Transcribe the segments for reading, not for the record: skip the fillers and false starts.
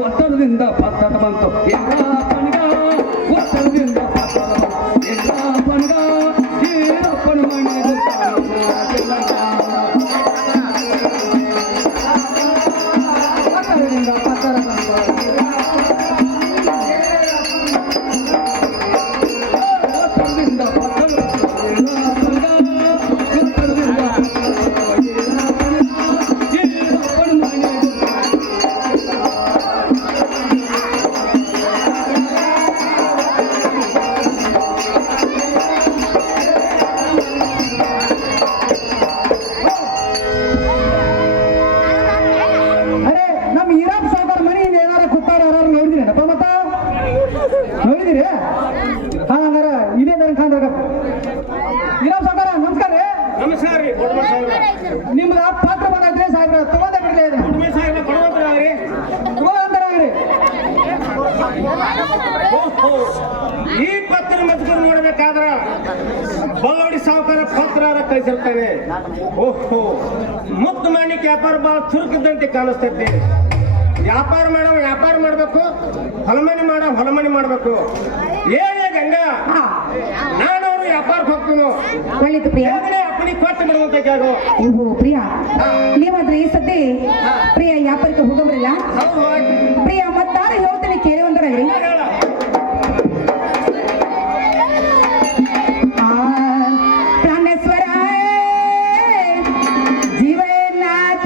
ಒತ್ತಡದಿಂದ ಪತ್ತದ ಬಂತು ಒತ್ತಡದಿಂದ ನಿಮ್ದು ಪಾತ್ರ ಬಂದೈತ್ರಿ ಸಾಹೇಬ್ರ ತಗೋದ ಬಿಡ್ಲಿ ಈ ಪತ್ರ ಮತ್ಕರು ನೋಡ್ಬೇಕಾದ್ರ ಬಲ್ಲೋಡಿ ಸಾವುಕಾರ ಪತ್ರ ಕಳಿಸಿರ್ತೇವೆ. ಓಹೋ ಮುಕ್ತ ಮಾಣಿಕ್ ವ್ಯಾಪಾರ ಬಹಳ ಚುರುಕಿದ್ದಂತೆ ಕಾಣಿಸ್ತೈತಿ. ವ್ಯಾಪಾರ ಮಾಡ್ಬೇಕು ಹೊಲಮನಿ ಮಾಡ್ಬೇಕು ಏನೇ ಗಂಗಾ ಹಾ ನಾನು ಅವ್ರು ವ್ಯಾಪಾರಕ್ಕೆ ಹೋಗ್ತೀನಿ ಒಳ್ಳೇದು ಪ್ರಿಯ ಅಪ್ಪನಿ ಕೊಟ್ಟು ಬಿಡುವಂತ ಜಾಗು ಓಹೋ ಪ್ರಿಯ ನೀವಾದ್ರೆ ಈ ಸದ್ದಿ ಪ್ರಿಯ ವ್ಯಾಪಾರಕ್ಕೆ ಹೋಗಬರಲ್ಲ ಹೌದು ಪ್ರಿಯ ಮತ್ತಾರು ಹೇಳ್ತೀನಿ ಕೇಳಿ ಒಂದರಲ್ಲಿ ಹೇಳ ಪ್ರಾಣೇಶ್ವರ ಜೀವನಾಥ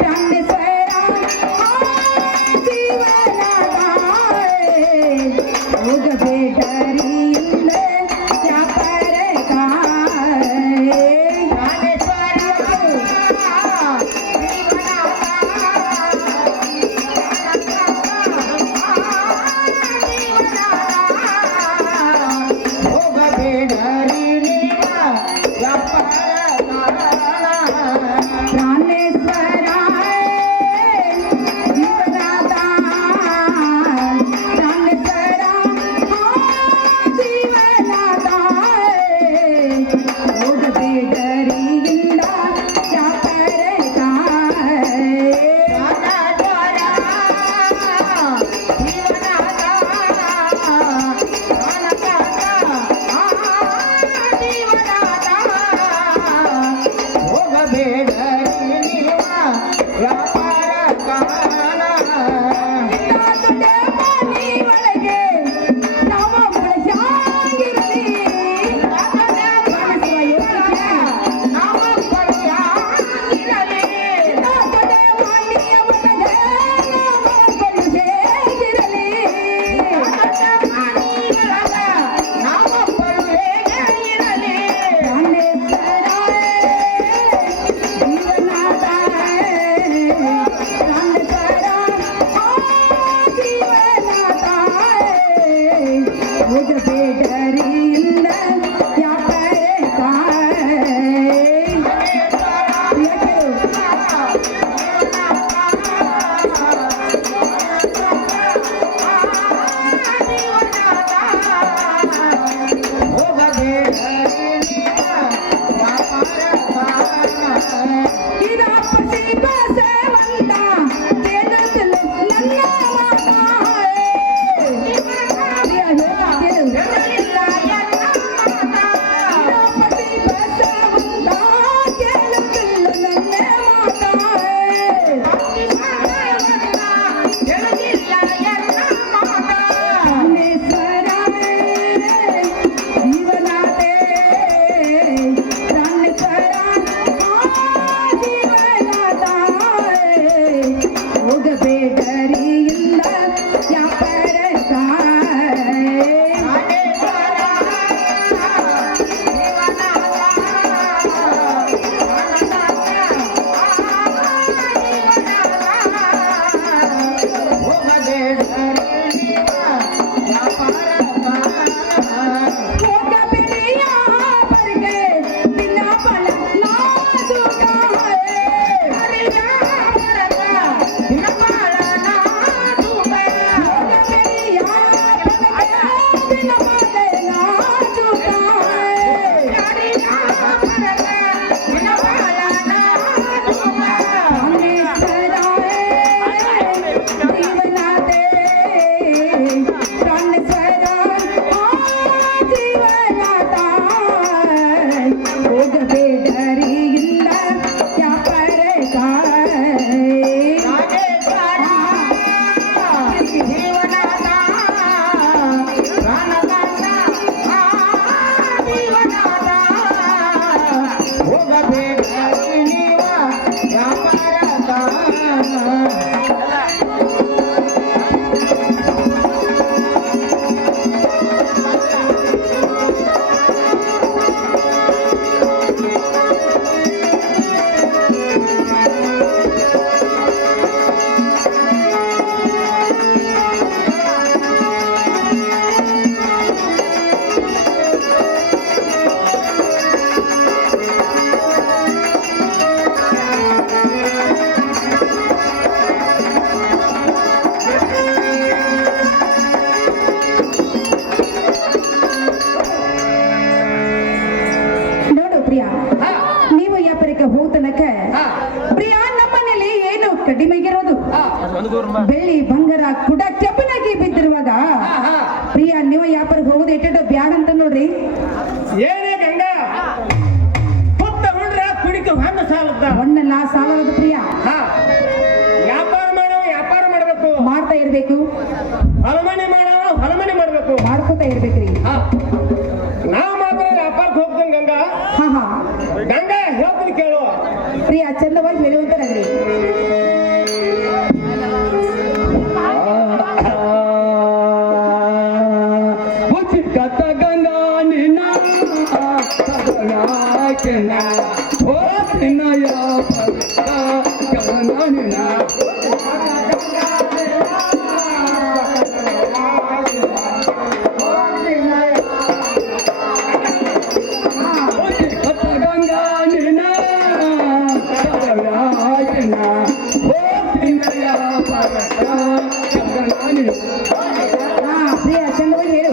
ಪ್ರಾಣೇಶ್ವರ ಜೀವನಾಥ ಹೋಗಬೇಡರಿ ಇಲ್ಲ ವ್ಯಾಪಾರ ಪ್ರಾಣೇಶ್ವರ ಬೆಳ್ಳಿ ಬಂಗಾರ ಕುಡ ಕೆಬ್ಬನಾಗಿ ಬಿದ್ದಿರುವಾಗ ಪ್ರಿಯ ನೀವು ವ್ಯಾಪಾರಕ್ಕೆ ಹೋಗೋದು ಎಟ್ಟೆಟೋ ಬ್ಯಾಡ ಅಂತ ನೋಡ್ರಿ. ಏನೇ ಗಂಗಾ ಪುಟ್ಟ ಹುಡ್ರ ಕುಡಿಕೆ ಹಣ್ಣ ಸಾಲದ ಒಣ್ಣಲ್ಲ ಸಾಲದ ಪ್ರಿಯ ವ್ಯಾಪಾರ ಮಾಡಬೇಕು ಮಾಡ್ತಾ ಇರ್ಬೇಕು, ಹೊಲಮನೆ ಮಾಡಬೇಕು ಮಾಡ್ಕೋತಾ ಇರ್ಬೇಕ್ರಿ. ನಾವು ಮಾತ್ರ ವ್ಯಾಪಾರಕ್ಕೆ ಹೋಗ್ತೇನೆ ಗಂಗಾ. ಹಾ ಗಂಗಾ ಹೇಳ್ತೀನಿ ಕೇಳು. ಪ್ರಿಯ ಚಂದವಾಗಿ ಹೇಳುವಂತಾರಾಗ್ರಿ. ಪ್ರಿಯ ಚಂದವಾಗಿ ಹೇಳು.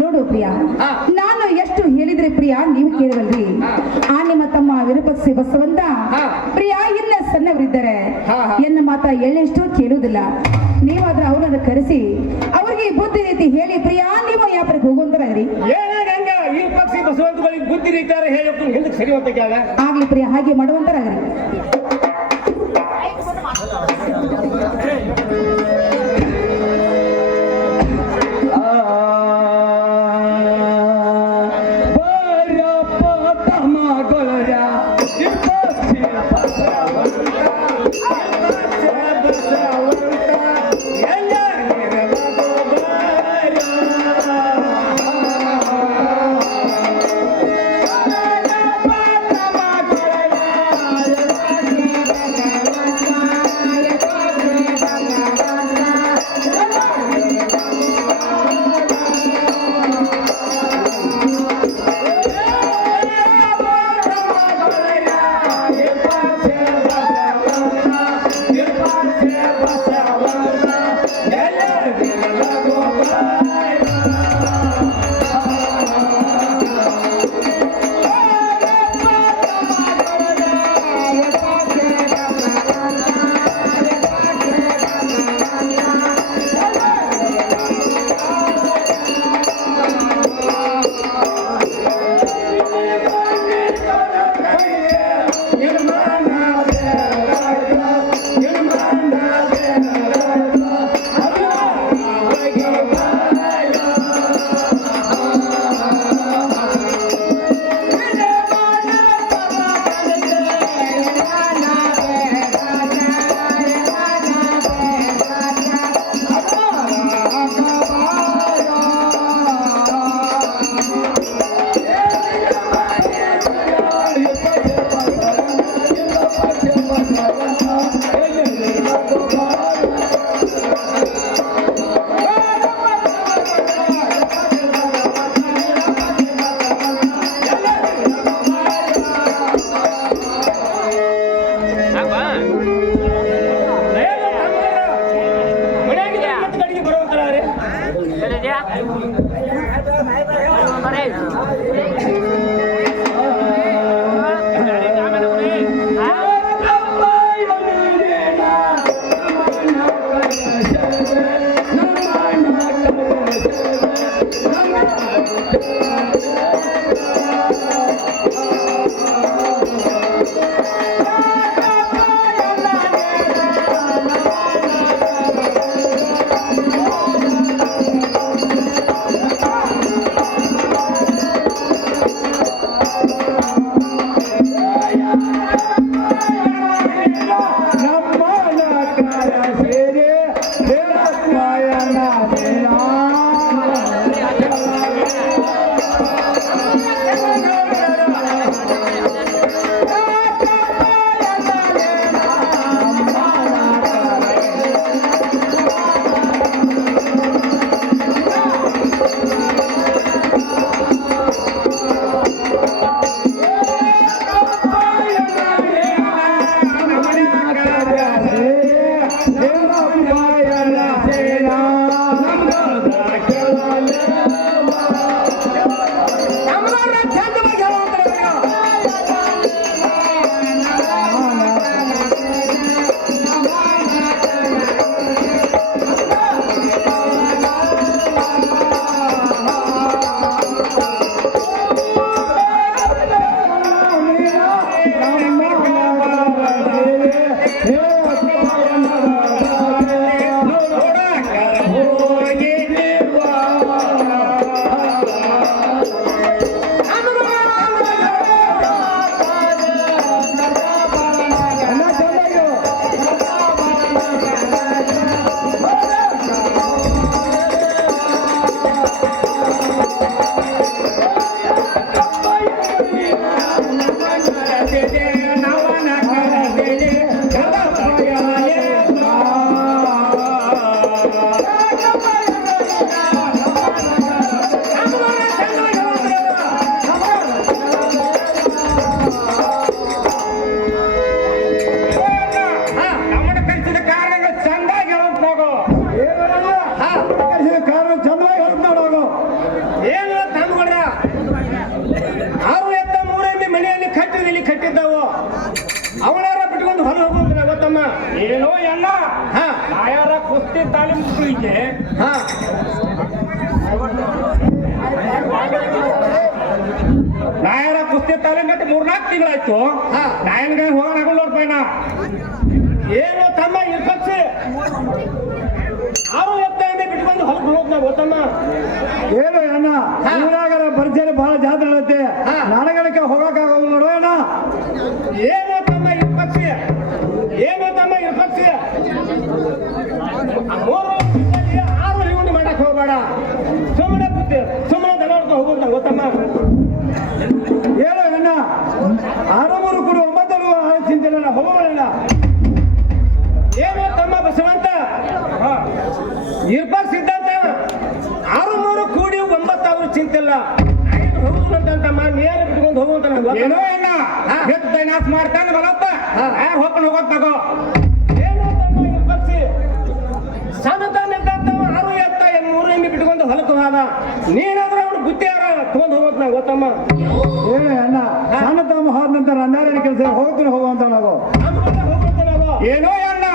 ನೋಡು ಪ್ರಿಯ, ನಾನು ಎಷ್ಟು ಹೇಳಿದ್ರೆ ಪ್ರಿಯ ನೀವು ಕೇಳವಲ್ರಿ. ಆ ನಿಮ್ಮ ತಮ್ಮ ವಿರೂಪಾಕ್ಷಿ ಬಸವಂತ ಪ್ರಿಯ ಇನ್ನ ಸಣ್ಣವರಿದ್ದಾರೆ, ಎನ್ನ ಮಾತ ಎಳ್ಳೆಷ್ಟು ಕೇಳುವುದಿಲ್ಲ. ನೀವಾದ್ರೆ ಅವರನ್ನು ಕರೆಸಿ ಅವ್ರಿಗೆ ಬುದ್ಧಿ ರೀತಿ ಹೇಳಿ ಪ್ರಿಯ ನೀವು ವ್ಯಾಪಾರಕ್ಕೆ ಹೋಗುವಂತಾರ್ರಿ. ವಿರೂಪಾಕ್ಷಿ ಬಸವಂತಗಳಿಗೆ ಬುದ್ಧಿ ರೀತಿಯಾರ ಹೇಳೋಕೆ ಹಿಂದಕ್ಕೆ ಸರಿ ಅಂತ ಆಗ್ಲಿ ಪ್ರಿಯ, ಹಾಗೆ ಮಾಡುವಂತಾರ್ರಿ. ಏನೋ ಎಲ್ಲ ನಾಯಾರ ಕುಸ್ತಿ ತಾಲೀಮ್ ಮಕ್ಕಳಿಗೆ ನಾಯಾರ ಕುಸ್ತಿ ತಾಲೀಮ್ ಗಟ್ಟಿ 3-4 ತಿಂಗಳಾಯ್ತು. ನಾಯನ್ಗೆ ಹೋಗೋಣ ನೋಡ್ಪೇನ ಏನು ತಮ್ಮ ಇರ್ಪಕ್ಷಿ ಅವ್ರು ಎತ್ತಾಗಿ ಬಿಟ್ಕೊಂಡು ಹೊಲಕ್ಕೆ ಹೋಗ್ನ ಗೊತ್ತಮ್ಮ. ಏನು ಅಣ್ಣ ಊರಾಗರ ಭರ್ಜರಿ ಬಹಳ ಜಾತ್ರೆ ಹೇಳುತ್ತೆ ನನಗಣಕ್ಕೆ ಹೋಗಕ್ಕಾಗಲ್ಲ ನೋಡು ಅಣ್ಣ. ಏನು ತಮ್ಮ ಇರ್ಪಕ್ಷಿ ಏನು ತಮ್ಮ ಇರ್ಪಕ್ಷಿ 6 ಇವುಂಡು ಮಾಡಕ್ ಹೋಗ್ಬೇಡ. ಸುಮ್ಮನೆ ಬುದ್ಧಿ ಸುಮ್ಮನೆ ದನ ಹೊಡ್ಕೊಂಡು ಹೋಗೋದ ಗೊತ್ತಮ್ಮ. ಏನು ಅಣ್ಣ 6 ಕೂಡ 9 ಚಿಂತೆ ಹೋಗೋಣ. ಏನು ತಮ್ಮ ಬಸವಂತ ಇರ್ಬಾಕ್ ಸಿದ್ಧಾಂತ 6 ಕೂಡಿ 9 ಅವ್ರು ಚಿಂತಿಲ್ಲ ಹೋಗುದಂತಮ್ಮ ನೇರ ಬಿಟ್ಕೊಂಡು ಹೋಗುವಂತ ಏನೋ ಅಣ್ಣ ನಾಶ ಮಾಡ್ತಾನೆ ಬಲಪ್ಪ ಯಾರು ಹೋಗ್ಕೊಂಡು ಹೋಗೋದ್ ತಗೋ. ಏನು ತಮ್ಮ ಇರ್ಬಾಕ್ಸಿ ಸಣ್ಣತ ನಿಂತಾವ 6 ಎತ್ತ 3 ಎಮ್ಮೆ ಬಿಟ್ಕೊಂಡು ಹೊಲಕ್ಕೆ ಹೋದ ನೀನಾದ್ರೆ ಅವ್ನು ಬುದ್ಧಿ ಯಾರ ತಗೊಂಡು ಹೋಗೋದ್ ನಾವು ಗೊತ್ತಮ್ಮ. ಏನು ಅಣ್ಣ ಸಣ್ಣ ತಮ್ಮ ಹೋದ ನಂತರ ಅಂದಾರಿನ ಕೆಲಸ ಹೋಗ್ತೀನಿ ಹೋಗುವಂತ ನಾವು ಏನೋ ಅಣ್ಣ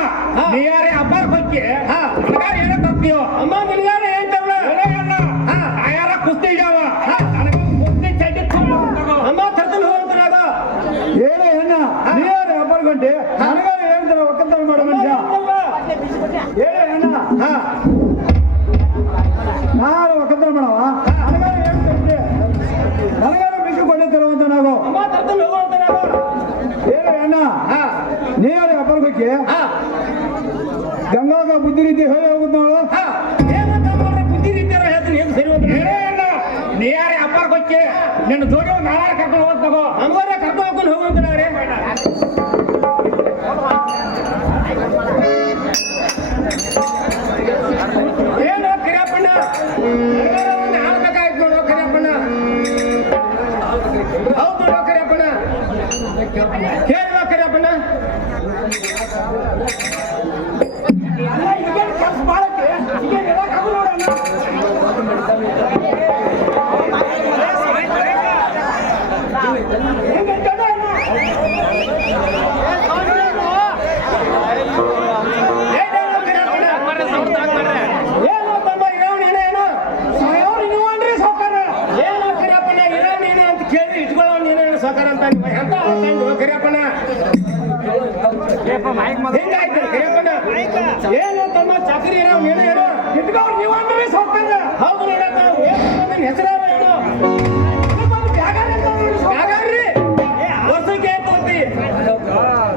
ನೀಯಾರೆ ಹಬ್ಬರ ಬಗ್ಗೆ ಏನೋ ತಪ್ಪಿಯೋ ಅಮ್ಮ ನಿನಗಾರ ಹೇಳ್ತಾವ ಅಣ್ಣ ಯಾರ ಕುಸ್ತಿ ಇದಾವ ಕುಸ್ತಿ ಚಡ್ಡಿ ಅಮ್ಮ ತರ್ದಲ್ಲಿ ಹೋಗ್ತಾರ. ಏನು ಅಣ್ಣ ನೀರು ಹಬ್ಬರ ಗಂಟೆ ನನಗಾರ ಹೇಳ್ತಾರೆ ಒಕ್ಕಂತಾರ ಮಾಡೋ ಮನುಷ್ಯ. ಏನು ಅಣ್ಣ ನಾನು ಒಕ್ಕಂತಾರ ಮಾಡವ ನನಗಾರ ಹೇಳ್ತಂತೆ ನನಗಾರ ಬಿಟ್ಟು ಕೊಂಡಿರ್ತಾರಂತ ನಾವು ಅಮ್ಮ ತರ್ದಲ್ಲಿ ಹೋಗುವಂತ ಏನು ಅಣ್ಣ ನೀರು ಹಬ್ಬರ ಬಗ್ಗೆ ಗಂಗಾಗ ಬುದ್ಧಿ ರೀತಿ ಹೇಳಿ ಹೋಗುದು ನಾವು ಬುದ್ಧಿ ರೀತಿಯಾರ ಹೇಳ್ತೀನಿ ಏನು ಸರಿ ಹೋಗ್ತೀನಿ ನೀಯಾರೆ ಹಬ್ಬರ ಬಗ್ಗೆ ನಿನ್ನ ಜೋಡಿ ನಾಳೆ ಕರ್ಕೊಂಡು ಹೋಗೋದ್ ತಗೋ ಅಮ್ಮರ ಕರ್ಕೊಂಡು ಹೋಗ್ಕೊಂಡು ಹೋಗುವಂತ ನಾಳೆ ಏನು ಕರಿಯಪ್ಪಣ್ಣ ಆಳ್ಬೇಕಾಯ್ತು ನೋಡು ಕರಿಯಪ್ಪಣ್ಣ. ಹೌದು ನೋಡು ಕರಿಯಪ್ಪಣ್ಣ ಕೇಳುವ ಕರಿಯಪ್ಪಣ್ಣ ಕೆಲಸ ಮಾಡಕ್ಕೆ ನೋಡೋಣ ಹಿಂಗಾಯ್ತು ಏನು ತಮ್ಮ ಚಾಕರಿ ಏನೋ ನೀನು ಹೇಳು ಇಟ್ಕೊಂಡು ನೀವು ಅಂದ್ರೆ ಸಾವುಕಾರ ಹೌದು ನನ್ನ ಹೆಸರು ಹೇಳು ಬ್ಯಾಗಾರ್ರಿ ವರ್ಷಕ್ಕೆ ತೋತಿ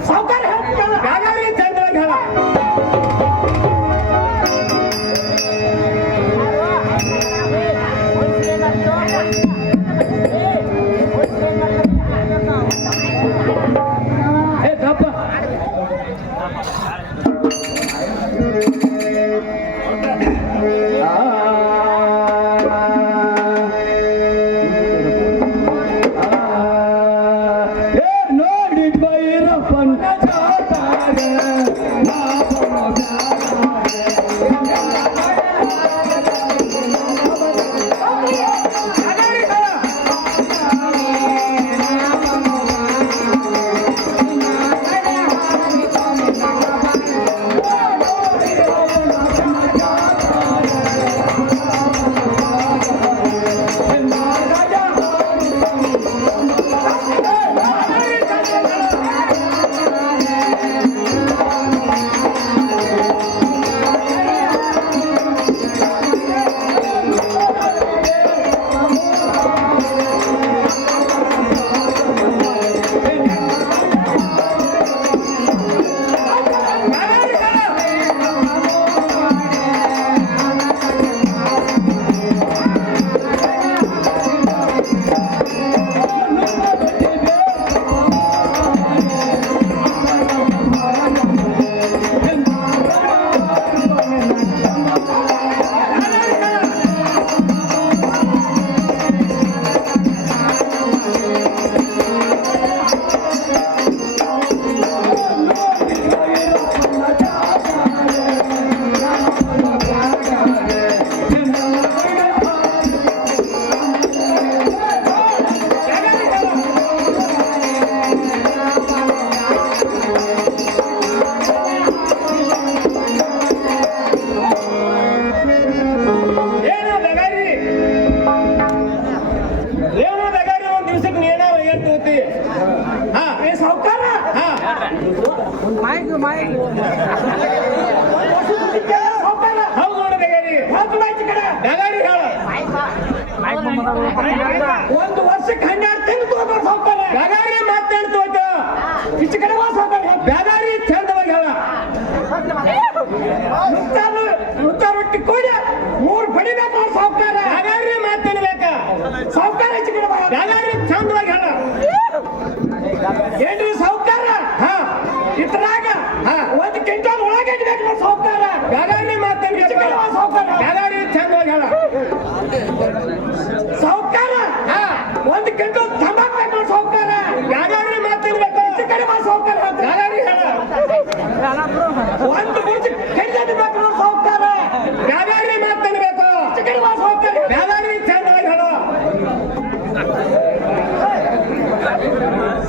ಸಾವುಕಾರ ಹೇಳ್ತಾರಲ್ಲ ಬ್ಯಾಗಾರ್ರಿ ಚಂದ್ರವಾಗಿ ಹೇಳ ಏ ದಪ್ಪ ನೋಡಿ ಬೈರಪ್ಪನ ಹೌದು ನೋಡು ಬೇಗಾರಿ ಬೇಗಾರಿ ಹೇಳ ಒಂದು ವರ್ಷಕ್ಕೆ 12 ತಿಂಗಳು ತಗೋಬಾರ ಸಾವುಕಾರ ಬೇಗಾರಿ ಮಾತಾಡ್ತು ಇಷ್ಟು ಕಡೆ ಸಾವುಕಾರ ಬೇಗಾರಿ ಚಂದವಾಗಿ ಹೇಳ ನುತ್ತ ರೊಟ್ಟಿ ಕೊಯ್ದ 3 ಬಡಿಬೇಕು ನೋಡಿ ಸಾವುಕಾರ ಬೇಗಾರಿ ಮಾತಾಡ್ಬೇಕ ಸಾವುಕಾರ ಹೆಚ್ಚು ಕಡೆ ಬೇಗಾರಿ ಚಂದವಾಗಿ ಹೇಳ ಏನ್ರಿ ಸಾವುಕಾರ ಇದ್ರಾಗ 1 ಕ್ವಿಂಟಲ್ ಉಳ್ಳಾಗಡ್ಡಿ ಬೇಕು ನೋಡಿ ಸಾವುಕಾರ ಬೇಗಾರಿ ಮಾತಾಡ್ಬೇಕು ಸಾವುಕಾರ ಬೇಗಾರಿ ಚಂದವಾಗಿ ಹೇಳ ಸಾವುಕಾರ 1 ಕ್ವಿಂಟಲ್ ತಂಬಾಕು ಬೇಕು ನೋಡಿ ಸಾವುಕಾರ ಬೇಗಾರಿ ಮಾತಾಡ್ಬೇಕು ಹೆಚ್ಚು ಕಡೆ ಸಾವುಕಾರ ಬೇಗಾರಿ ಹೇಳ 1 ಗುರ್ಜಿ ಕೈದಲ್ಲಿ ಬೇಕು ನೋಡಿ ಸಾವುಕಾರ ಬೇಗಾರಿ ಮಾತಾಡ್ಬೇಕು ಹೆಚ್ಚು ಕಡೆ ಸಾವುಕಾರ ಬೇಗಾರಿ ಚಂದವಾಗಿ ಹೇಳ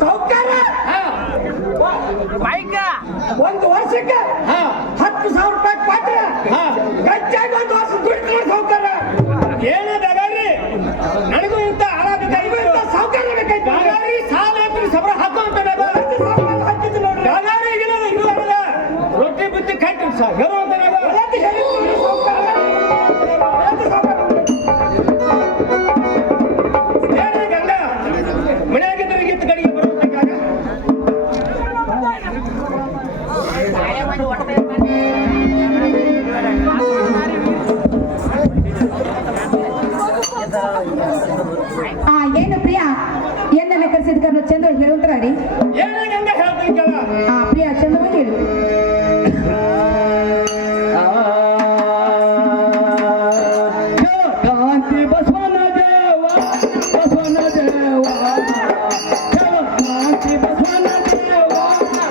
ಸಾವುಕಾರ ಒಂದು ವರ್ಷಕ್ಕೆ 10,000 ರೂಪಾಯಿ ಕೊಟ್ರೆ ಹೆಚ್ಚಾಗಿ 1 ವರ್ಷ ದುಡ್ಡು ನೋಡಿ ಸಾವುಕಾರ ಏನು ಬೇಗಾರಿ ನನಗೂ ಇಂತ ಹಣ ಬೇಕಾಗಿತ್ತು ಸಾವುಕಾರ ಬೇಕಾಯ್ತು ಬೇಗಾರಿ ಸಾಲ ಹಾಕಿ ಸಬರ ಹಾಕೋ ಅಂತ ಹಾಕಿದ್ದು ನೋಡ್ರಿ ಬೇಗಾರಿ ಇದು ಅಲ್ಲ ರೊಟ್ಟಿ ಬುತ್ತಿ ಕಟ್ಟಿ ಹೇಳು ಅಂತ ಅದಕ್ಕೆ ಹೇಳಿದ್ದು ನೋಡಿ ಸಾವುಕಾರ ಅದಕ್ಕೆ ಸಾವುಕಾರ ಹೇಳಿ ಗಂಡ ಮನೆಯಾಗಿದ್ದರೆ ಗೀತ್ ಕಡೆಗೆ ಬರುವಂತಾಗ ಏನು ಪ್ರಿಯಾ ಏನನ್ನ ಕರೆಸಿದ ಕಾರಣ ಚಂದ್ರ ಹೇಳುವಂತರ ರೀ ಏನು ಗಂಡ ಹೇಳ್ತೀನಿ ಕೇಳ ಪ್ರಿಯಾ ಚಂದ್ರ ಹೇಳು ಕಾಂತಿ ಬಸವನ ದೇವ ಬಸವನ ದೇವ ಕಾಂತಿ ಬಸವನ ದೇವ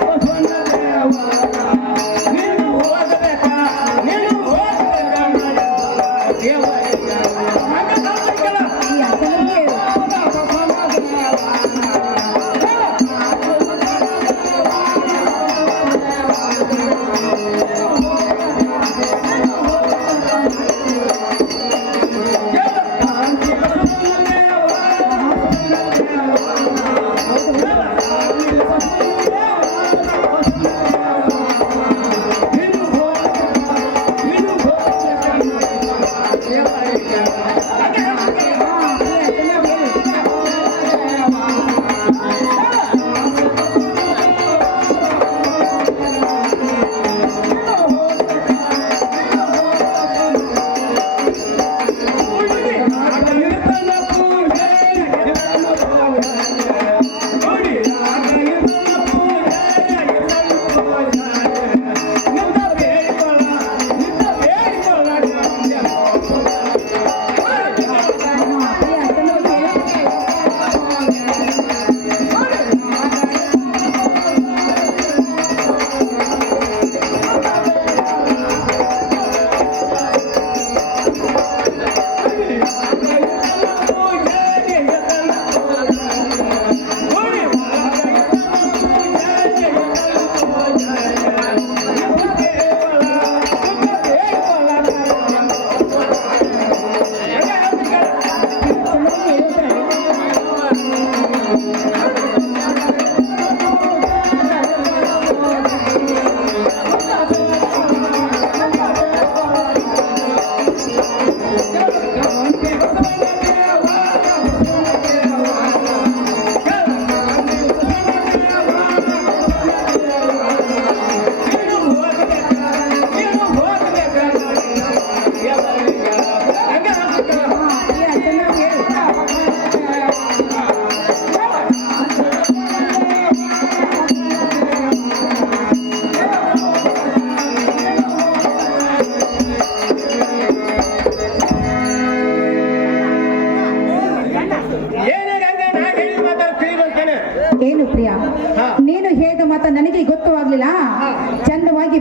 ಬಸವನ ದೇವ ನೀನು ಓದಬೇಕ ನೀನು ಓದಬೇಕ ದೇವ ಪ್ರಿಯಾ ಚಂದ್ರ ಹೇಳು ಬಸವನ ದೇವ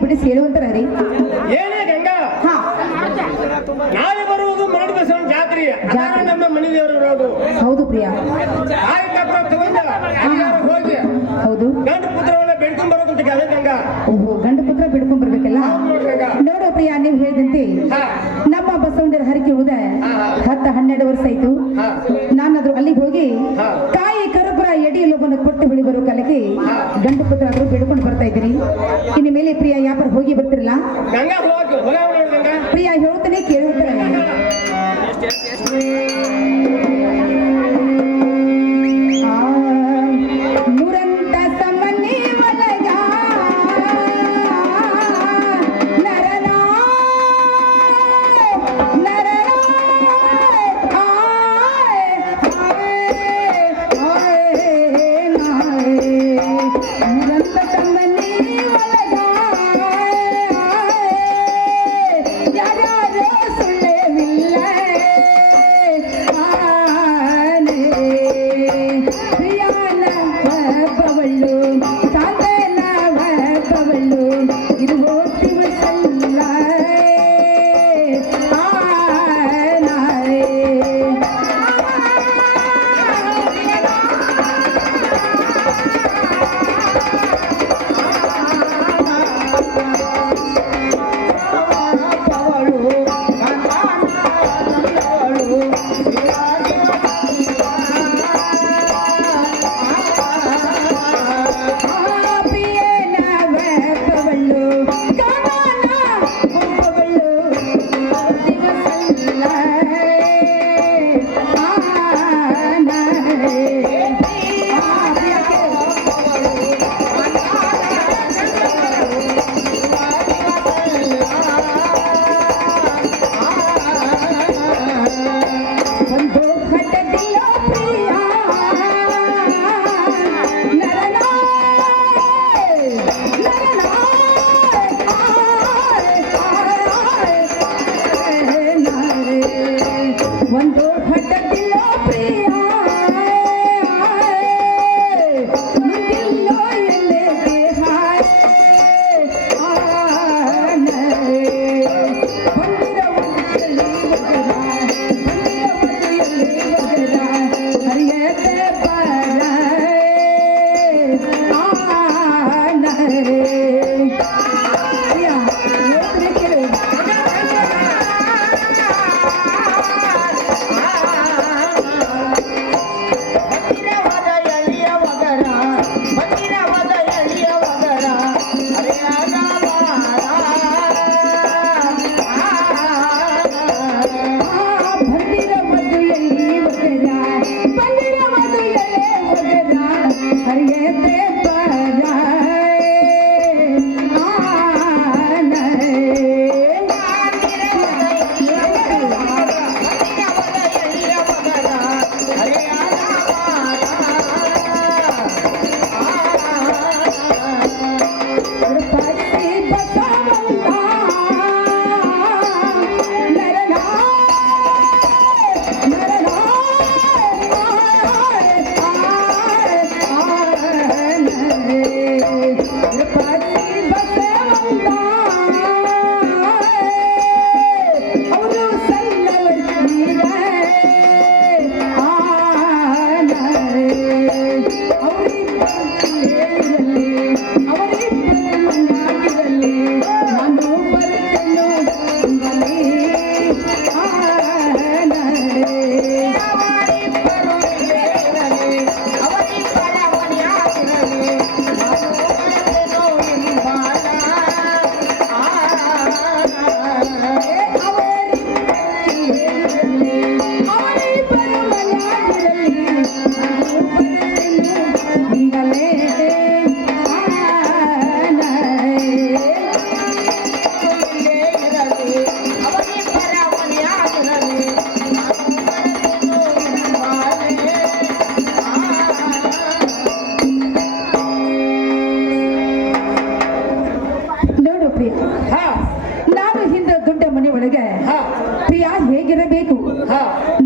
ಬಿಡಿಸಿ ಹೇಳುವಂತರ ರೀ. ಏನೇ ಗಂಗಾ, ಹಾ ನಾಳೆ ಬರುವುದು ಮರಡಿ ಬಸವನ ಜಾತ್ರೆ. ಅದಾರ ನಮ್ಮ ಮನೆ ದೇವರು ಇರೋದು. ಹೌದು ಪ್ರಿಯಾ, ತಾಯಿ ಕಪ್ರ ತಗೊಂಡ ಅಲ್ಲಿಗಾರ ಹೋಗಿ ಹೌದು. ಗಂಡು ಪುತ್ರವನ್ನ ಬೆಳ್ಕೊಂಡ್ ಬರೋದಂತ ಅದೇ ಗಂಗಾ. ಓಹೋ, ಗಂಡು ಪುತ್ರ ಬಿಡ್ಕೊಂಡ್ ಬರ್ಬೇಕಲ್ಲ. ಹೌದು ನೋಡು ಗಂಗಾ. ನೋಡು ಪ್ರಿಯಾ, ನೀವು ಹೇಳಿದಂತೆ ಹಾ. ನಮ್ಮ ಬಸವಣ್ಣರ ಹರಕೆ ಹೋದ 10-12 ವರ್ಷ ಆಯ್ತು. ಹಾ. ನಾನಾದ್ರೂ ಅಲ್ಲಿಗೆ ಹೋಗಿ ಹಾ. ಕಾಯಿ ಕರಪುರ ಎಡಿ ಲೋಬನ ಕೊಟ್ಟು ಹೊಳಿ ಬರೋ ಕಾಲಕ್ಕೆ ಗಂಡು ಪುತ್ರ ಆದ್ರೂ ಬಿಡ್ಕೊಂಡು ಬರ್ತಾ ಇದ್ದೀನಿ. ಇನ್ನು ಮೇಲೆ ಪ್ರಿಯಾ ಯಾವಾಗ ಹೋಗಿ ಬರ್ತಿರಲ್ಲ ಗಂಗಾ ಹೋಗಿ ಹೊಲ ನೋಡು ಗಂಗಾ. ಪ್ರಿಯಾ ಹೇಳ್ತಾನೆ ಕೇಳುತ್ತಾರೆ. ಮುರಂತ ಸಮನೆ ಒಳಗ ನರನ ನರನ ಮುರಂತ ಸಮನೆ ಒಳಗ ಯಾರ್ಯಾರೋ ಸುಳ್ಳೇವಿಲ್ಲ ಪ್ರಿಯಾನ ಬವಳ್ಳು ಸಾಧನ ಬವಳ್ಳು ಇದು ದಿವಸಲ್ಲ ಒಂದು ಹಠದಿಲ್ಲೋ ಪ್ರಿಯ ನಿಂದಿಲ್ಲೋ ಎಲ್ಲೇ ದೇಹ ಬಂದಿರವಲ್ಲಿ ಒಗರ ಬಂದಿರವಲ್ಲಿ ಒಗರ ಹರಿಯತೆ ಬರ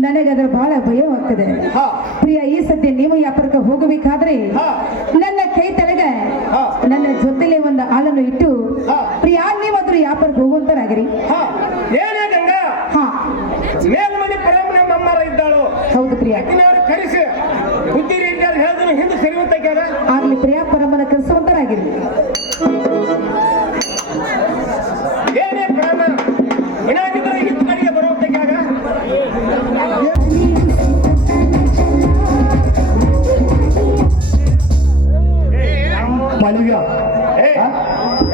ನನಗದರ ಬಹಳ ಭಯವಾಗ್ತದೆ. ಪ್ರಿಯ, ಈ ಸದ್ಯ ನೀವು ವ್ಯಾಪಾರಕ್ಕೆ ಹೋಗಬೇಕಾದ್ರೆ ನನ್ನ ಕೈ ತಲೆಗೆ ನನ್ನ ಜೊತೆಲೆ ಒಂದು ಆಳನ್ನು ಇಟ್ಟು ಪ್ರಿಯಾ ನೀವಾದ್ರೂ ವ್ಯಾಪಾರಕ್ಕೆ ಹೋಗುವಂತರಾಗಿರಿ. ಏನೇ ಗಂಗಾ ಹಾ ಮೇಲ್ಮನೆ ಪರಮನೆ ಮಮ್ಮರ ಇದ್ದಾಳು. ಹೌದು ಪ್ರಿಯಾ. ಅಕ್ಕಿನವ್ರು ಕರೆಸಿ ಬುದ್ಧಿ ರೀತಿಯಲ್ಲಿ ಹೇಳಿದ್ರು ಹಿಂದೆ ಸರಿಯುವಂತಾಗ್ಯಾರ. ಆಗ್ಲಿ ಪ್ರಿಯಾ ಪರಮನ ಕರೆಸುವಂತರಾಗಿರಿ. ಏನೇ ಪರಮ ಏನಾಗಿದ್ರೆ ಹಿಂದೆ ಕಡೆಗೆ ಬರುವಂತಾಗ್ಯಾಗ. ಮಲಿಗ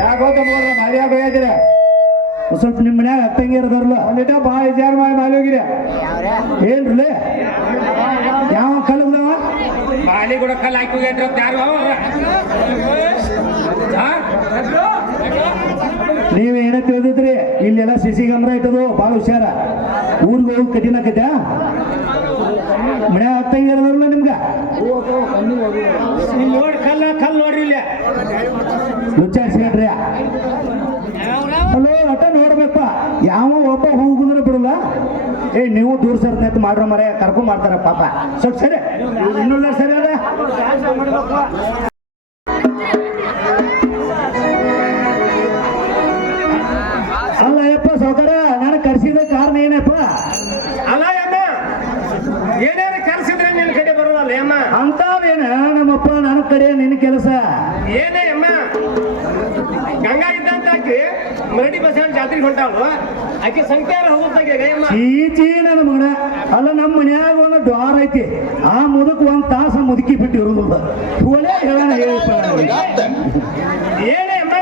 ಯಾಕೋತ ಮಲಿಯಾಗ ಹೋಗಿದ್ರೆ ಸ್ವಲ್ಪ ನಿಮ್ಮ ಮನ್ಯಾಗ ಅತ್ತಂಗಿ ಇರೋದವ್ರಲ್ಲ ಒಂದಿಟ ಭಾಳ ವಿಚಾರ ಮಾಡಿ ಮಾಲಿ ಹೋಗಿರಿ ಏನ್ರಲ್ಲೇ ಯಾವ ಕಲ್ಲದವ ಬಾಲಿ ಕೂಡ ಕಲ್ಲು ಹಾಕಿ ಹೋಗ್ಯಾರ ಯಾರು ನೀವ್ ಏನ ತಿಳಿದಿದ್ರಿ ಇಲ್ಲೆಲ್ಲ ಸಿಸಿ ಕ್ಯಾಮ್ರಾ ಇಟ್ಟದು ಭಾಳ ಹುಷಾರ ಊರಿಗೆ ಹೋಗಿ ಕಠಿಣ ಕಟ್ಟ ಮನ್ಯಾಗ ಅತ್ತಂಗಿ ಇರೋದವ್ರಲ್ಲ ನಿಮ್ಗ ನೋಡಿ ಕಲ್ಲು ನೋಡ್ರಿ ಇಲ್ಲಿ ವಿಚಾರಿಸ್ಕೊಂಡ್ರಿ ಅಲ್ಲೋ ಅಟ ನೋಡ್ಬೇಕಪ್ಪ ಯಾವ ಒಬ್ಬ ಹೋಗುದ್ರೆ ಬಿಡಲ್ಲ ನೀವು ದೂರ ಸರ್ತ ಮಾಡ್ರ ಮರೆ ಕರ್ಕೊಂಡ್ ಮಾಡ್ತಾರ ಪಾಪ ಸ್ವಲ್ಪ ಸರಿ ಇನ್ನೊಂದ ಸರಿ ಅದ ಅಲ್ಲ ಯಪ್ಪ ಸೌಕರ ನಾನು ಕರ್ಸಿದ ಕಾರಣ ಏನಪ್ಪ ಅಲ್ಲ ಅಮ್ಮ ಏನೇನು ಕರ್ಸಿದ್ರೆ ನಿನ್ನ ಕಡೆ ಬರೋದಲ್ಲ ಅಮ್ಮ ಅಂತಾವೇನ ನಮ್ಮಪ್ಪ ನನ್ನ ಕಡೆ ನಿನ್ನ ಕೆಲಸ ಏನೇ ಅಮ್ಮ ಗಂಗಾ ಇದ್ದಂತ ಆಕಿ ಮರಡಿ ಬಸವಣ್ಣ ಜಾತ್ರೆಗೆ ಹೊಂಟಾಳು ಆಕಿ ಸಂಖ್ಯಾರ ಹೋಗುತ್ತಾಗ ಅಮ್ಮ ಚೀಚಿ ನನ್ನ ಮಗನ ಅಲ್ಲ ನಮ್ಮ ಮನ್ಯಾಗ ಒಂದು ದ್ವಾರ ಐತಿ ಆ ಮುದಕ್ ಒಂದ್ ತಾಸ ಮುದುಕಿ ಬಿಟ್ಟು ಇರುದಿಲ್ಲ ಒಳ್ಳೆ ಹೇಳೋಣ ಹೇಳಿಪ್ಪ ಏನೇ ಅಮ್ಮ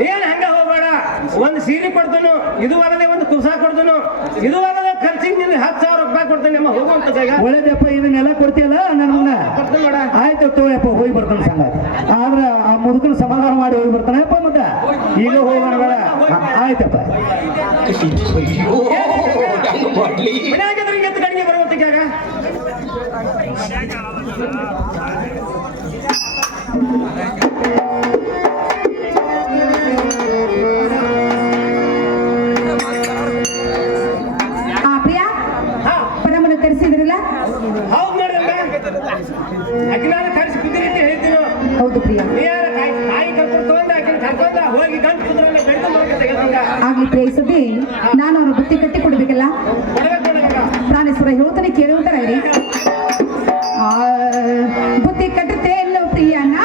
ನೀನ್ ಹಂಗ ಹೋಗ್ಬೇಡ ಒಂದು ಸೀರೆ ಕೊಡ್ತನು ಇದು ಅಲ್ಲದೆ ಒಂದು ಕುಸ ಕೊಡ್ತನು ಇದು ಅಲ್ಲದೆ ಖರ್ಚಿಗೆ ನಿನ್ನ 10,000 ರೂಪಾಯಿ ಕೊಡ್ತಾನೆ ಅಮ್ಮ ಹೋಗುವಂತ ಜಾಗ ಒಳ್ಳೇದಪ್ಪ ಇದನ್ನೆಲ್ಲ ಕೊಡ್ತೀಯಲ್ಲ ನನ್ನ ಕೊಡ್ತೀನಿ ಮೇಡ ಆಯ್ತು ತೋಯಪ್ಪ ಹೋಗಿ ಬರ್ತಾನೆ ಸಂಗ ಆದ್ರ ಆ ಮುದುಕನ ಸಮಾಧಾನ ಮಾಡಿ ಹೋಗಿ ಬರ್ತಾನೆಪ್ಪ ಮತ್ತೆ ಈಗ ಹೋಗೋಣ ಬೇಡ ಆಯ್ತಪ್ಪ ಮನ್ಯಾಗಿದ್ರೆ ಎತ್ತು ಕಡೆಗೆ ಬರುವಂತ ಜಾಗ ಪ್ರಿಯಾ ಪರಮನ ಕರೆಸಿದ್ರಲ್ಲ. ಹೌದು ನೋಡಲ್ಲ ಅಕ್ಕಿನಾರ ಕರೆಸಿ ಕುದಿರಿಟ್ಟು ಹೇಳ್ತೀನಿ. ಹೌದು ಪ್ರಿಯಾ. ನೀರ ಕಾಯಿ ಕರ್ಕೊಂಡು ತಗೊಂಡ ಆಕಿನ ಕರ್ಕೊಂಡ ಹೋಗಿ ಗಂಟು ಕುದ್ರಲ್ಲ ಬೆಳೆದು ಬರಕ್ಕೆ ಆಗ್ಲಿ ಪ್ರೇಯಿಸದೆ ನಾನು ಅವ್ರ ಬುತ್ತಿ ಕಟ್ಟಿ ಕೊಡ್ಬೇಕಲ್ಲ. ಪ್ರಾಣೇಶ್ವರ ಹೇಳ್ತಾನೆ ಕೇಳುವಂತರ ಇರಿ. ಬುತ್ತಿ ಕಟ್ಟುತ್ತೇನು ಪ್ರಿಯನ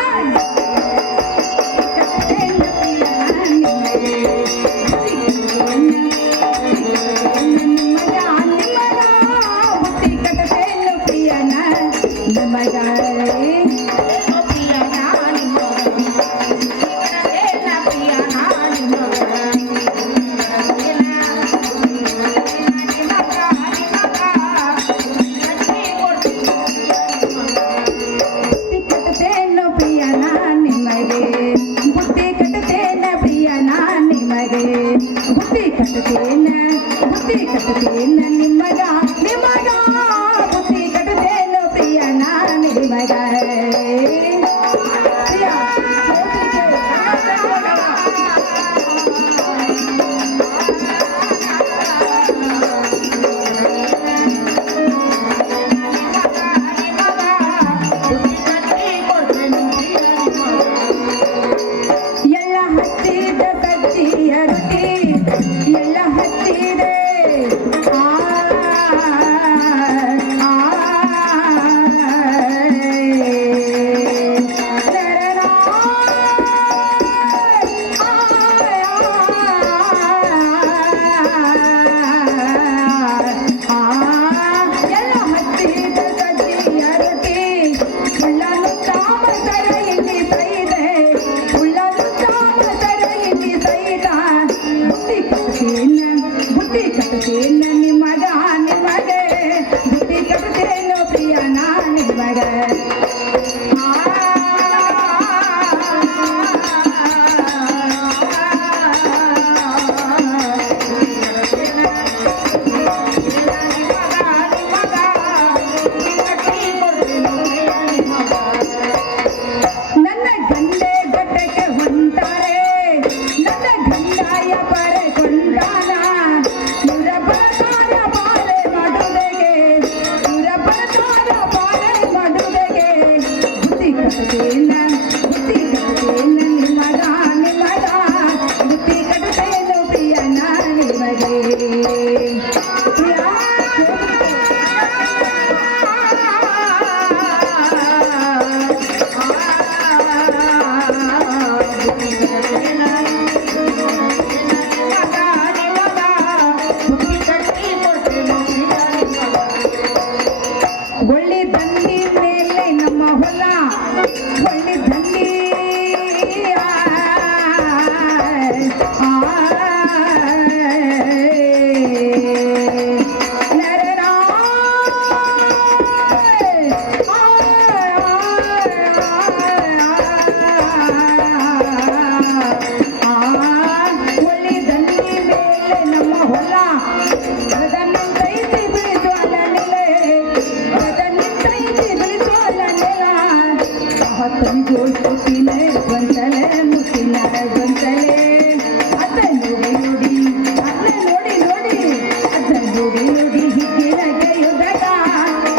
ನುಡಿ ನುಡಿ ಹಿಗ್ಗಿನ ಕೈಯುದಗ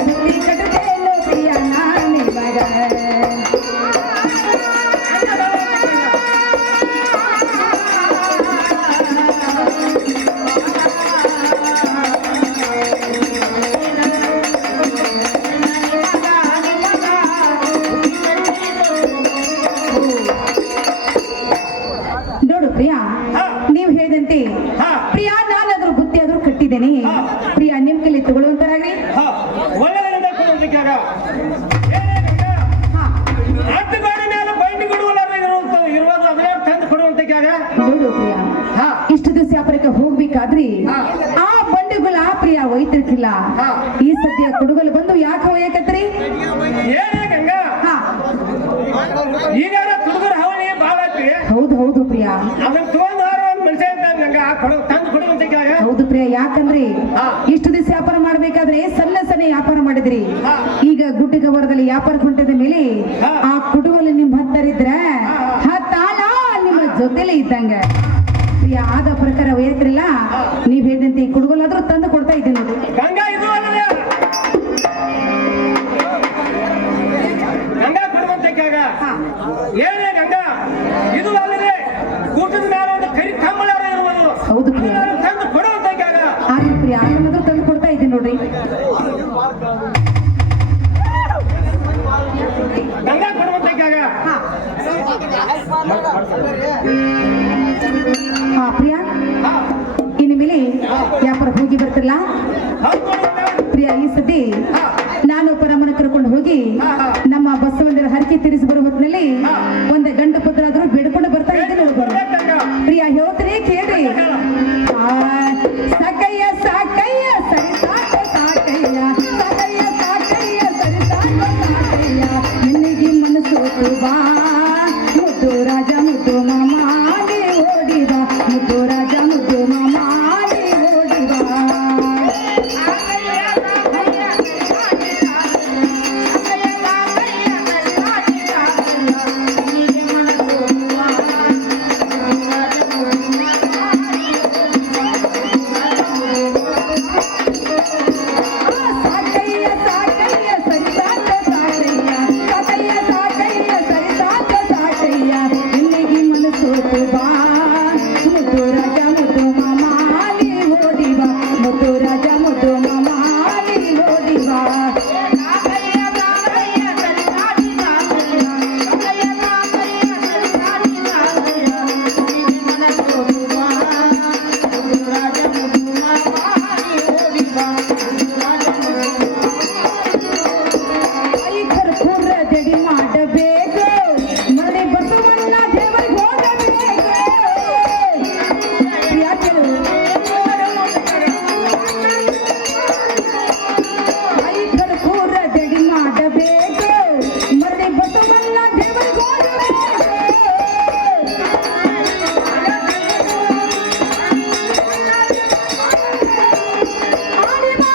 ಬುದ್ಧಿ ಕಟ್ಟದೇನು ಪ್ರಿಯ ನಾನಿವಾಗ ನೋಡು ಪ್ರಿಯಾ, ನೀವು ಹೇಳಿದಂತೆ ಪ್ರಿಯಾ ನಾನಾದ್ರೂ ಬುತ್ತಿ ಆದ್ರೂ ಕಟ್ಟಿದ್ದೇನೆ. ಪ್ರಿಯಾ ನಿಮ್ ಕೈಲಿ ತಗೊಳ್ಳುವಂತರಾಗ್ರಿ. ಒಳ್ಳೆದರಿಂದ ಕೊಡೋದಕ್ಕಾಗ ಆಟಗಾಡಿ ಮೇಲೆ ಬೈಂಡಿ ಕೊಡುವಲ್ಲ ಇರುವುದು ಅದನ್ನ ತಂದು ಕೊಡುವಂತಕ್ಕಾಗ ನೋಡು ಪ್ರಿಯಾ, ಇಷ್ಟು ದಿವಸ ವ್ಯಾಪಾರಕ್ಕೆ ಹೋಗ್ಬೇಕಾದ್ರಿ ಆ ಬಂಡಿಗಳ ಪ್ರಿಯ ಒಯ್ತಿರ್ಕಿಲ್ಲ. ಈ ಸದ್ಯ ಕುಡುಗಲು ಬಂದು ಯಾಕೆ ಒಯ್ಯಕತ್ರಿ? ಏನೇ ಗಂಗಾ ಈಗ ತುಡುಗರ ಹವಳಿ ಬಾಳ ಐತಿ. ಹೌದು ಹೌದು ಪ್ರಿಯಾ, ಅದನ್ನ ತಗೊಂಡು ಒಂದು ಮನುಷ್ಯ ಅಂತ ಗಂಗಾ ತಂದು ಕೊಡುವಂತಕ್ಕಾಗ ಹೌದು ಪ್ರಿಯಾ. ಯಾಕಂದ್ರೆ ಇಷ್ಟು ದಿವಸ ವ್ಯಾಪಾರ ಮಾಡ್ಬೇಕಾದ್ರೆ ಸಣ್ಣ ಸಣ್ಣ ವ್ಯಾಪಾರ ಮಾಡಿದ್ರಿ. ಈಗ ಗುಡ್ಡಿಗವರದಲ್ಲಿ ವ್ಯಾಪಾರ ಹೊಂಟದ ಮೇಲೆ ಆ ಕುಡುಗಲು ನಿಮ್ ಹತ್ತರಿದ್ರ ಆ ತಾಳ ನಿಮ್ಮ ಜೊತೆಲೇ ಇದ್ದಂಗ. ಪ್ರಿಯಾ ಆದ ಪ್ರಕಾರ ಒಯ್ಯಕ್ರಿಲ್ಲ, ನೀವ್ ಹೇಳಿದಂತೆ ಈ ಕುಡುಗಲಾದ್ರೂ ತಂದು ಕೊಡ್ತಾ ಇದ್ದೀನಿ ನೋಡಿ. ಗಂಗಾ ಇದು ಅಲ್ಲದೆ ಗಂಗಾ ಕೊಡುವಂತಕ್ಕಾಗ ಏನೇ ಗಂಗಾ ಇದು ಅಲ್ಲದೆ ಕೂಟದ ಮೇಲೆ ಒಂದು ಕರಿ ಕಂಬಳ ಇರುವುದು. ಹೌದು ಪ್ರಿಯಾ, ತಂದು ಕೊಡುವಂತಕ್ಕಾಗ ಆಗ್ಲಿ ಪ್ರಿಯಾ, ಅದನ್ನಾದ್ರೂ ತಂದು ಕೊಡ್ತಾ ಇದ್ದೀನಿ ನೋಡ್ರಿ. ಗಂಗಾ ಕೊಡುವಂತಕ್ಕಾಗ ಹಾ ಪ್ರಿಯಾ, ಇನ್ನು ಮೇಲೆ ವ್ಯಾಪಾರ ಹೋಗಿ ಬರ್ತಿಲ್ಲ ಪ್ರಿಯಾ. ಈ ಸತಿ ನಾನು ಪರಮನ ಕರ್ಕೊಂಡು ಹೋಗಿ ನಮ್ಮ ಬಸವಣ್ಣರ ಹರಕೆ ತೀರಿಸಿ ಬರುವ ಹೊತ್ತಿನಲ್ಲಿ ಒಂದೇ ಗಂಡು ಪತ್ರ ಆದ್ರೂ ಬೇಡ್ಕೊಂಡು ಬರ್ತಾ ಇದ್ದೀನಿ. ಪ್ರಿಯಾ ಹೇಳ್ತೀನಿ ಕೇಳ್ರಿ. ಸಾಕಯ್ಯ ಸಾಕಯ್ಯ ಸರಿ ಸಾಕು ಸಾಕಯ್ಯ, ಸಾಕಯ್ಯ ಸಾಕಯ್ಯ ಸರಿ ಸಾಕು ಸಾಕಯ್ಯ, ನಿನಗೆ ಮನಸ್ಸು ಬಾ ಮುದ್ದು ರಾಜ ಮುದ್ದು ಮಾಮಾಡಿ ಓಡಿ ಬಾ, ಮುದ್ದು ರಾಜ ಮುದ್ದು ಮಾಮಾಡಿ ಓಡಿ ಬಾ. ಸಾಕಯ್ಯ ಸಾಕಯ್ಯ ಸರಿ ಸಾಕು ಸಾಕಯ್ಯ, ಸಾಕಯ್ಯ ಸಾಕಯ್ಯ ಸರಿ ಸಾಕು ಸಾಕಯ್ಯ, ನಿನಗೆ ಮನಸ್ಸು ಬಾ ಮುದ್ದು ರಾಜ ಮುದ್ದು ಮಾಮಾಡಿ ಓಡಿ ಬಾ, ಮುದ್ದು ರಾಜ ಮುದ್ದು ಮಾಮಾಡಿ ಓಡಿ ಬಾ. ಐಕರ್ ಕುರ್ರದಡಿ ಮಾಡಬೇಕು, ಮನೆ ಬಸವಣ್ಣ ದೇವರಿಗೆ ಹೋಗಬೇಕು. ಯಾಕೆ ಐಕರ್ ಕುರ್ರದಡಿ ಮಾಡಬೇಕು, ಮನೆ ಬಸವಣ್ಣ ದೇವರಿಗೆ ಹೋಗಬೇಕು. ಆಡಿ ಬಾ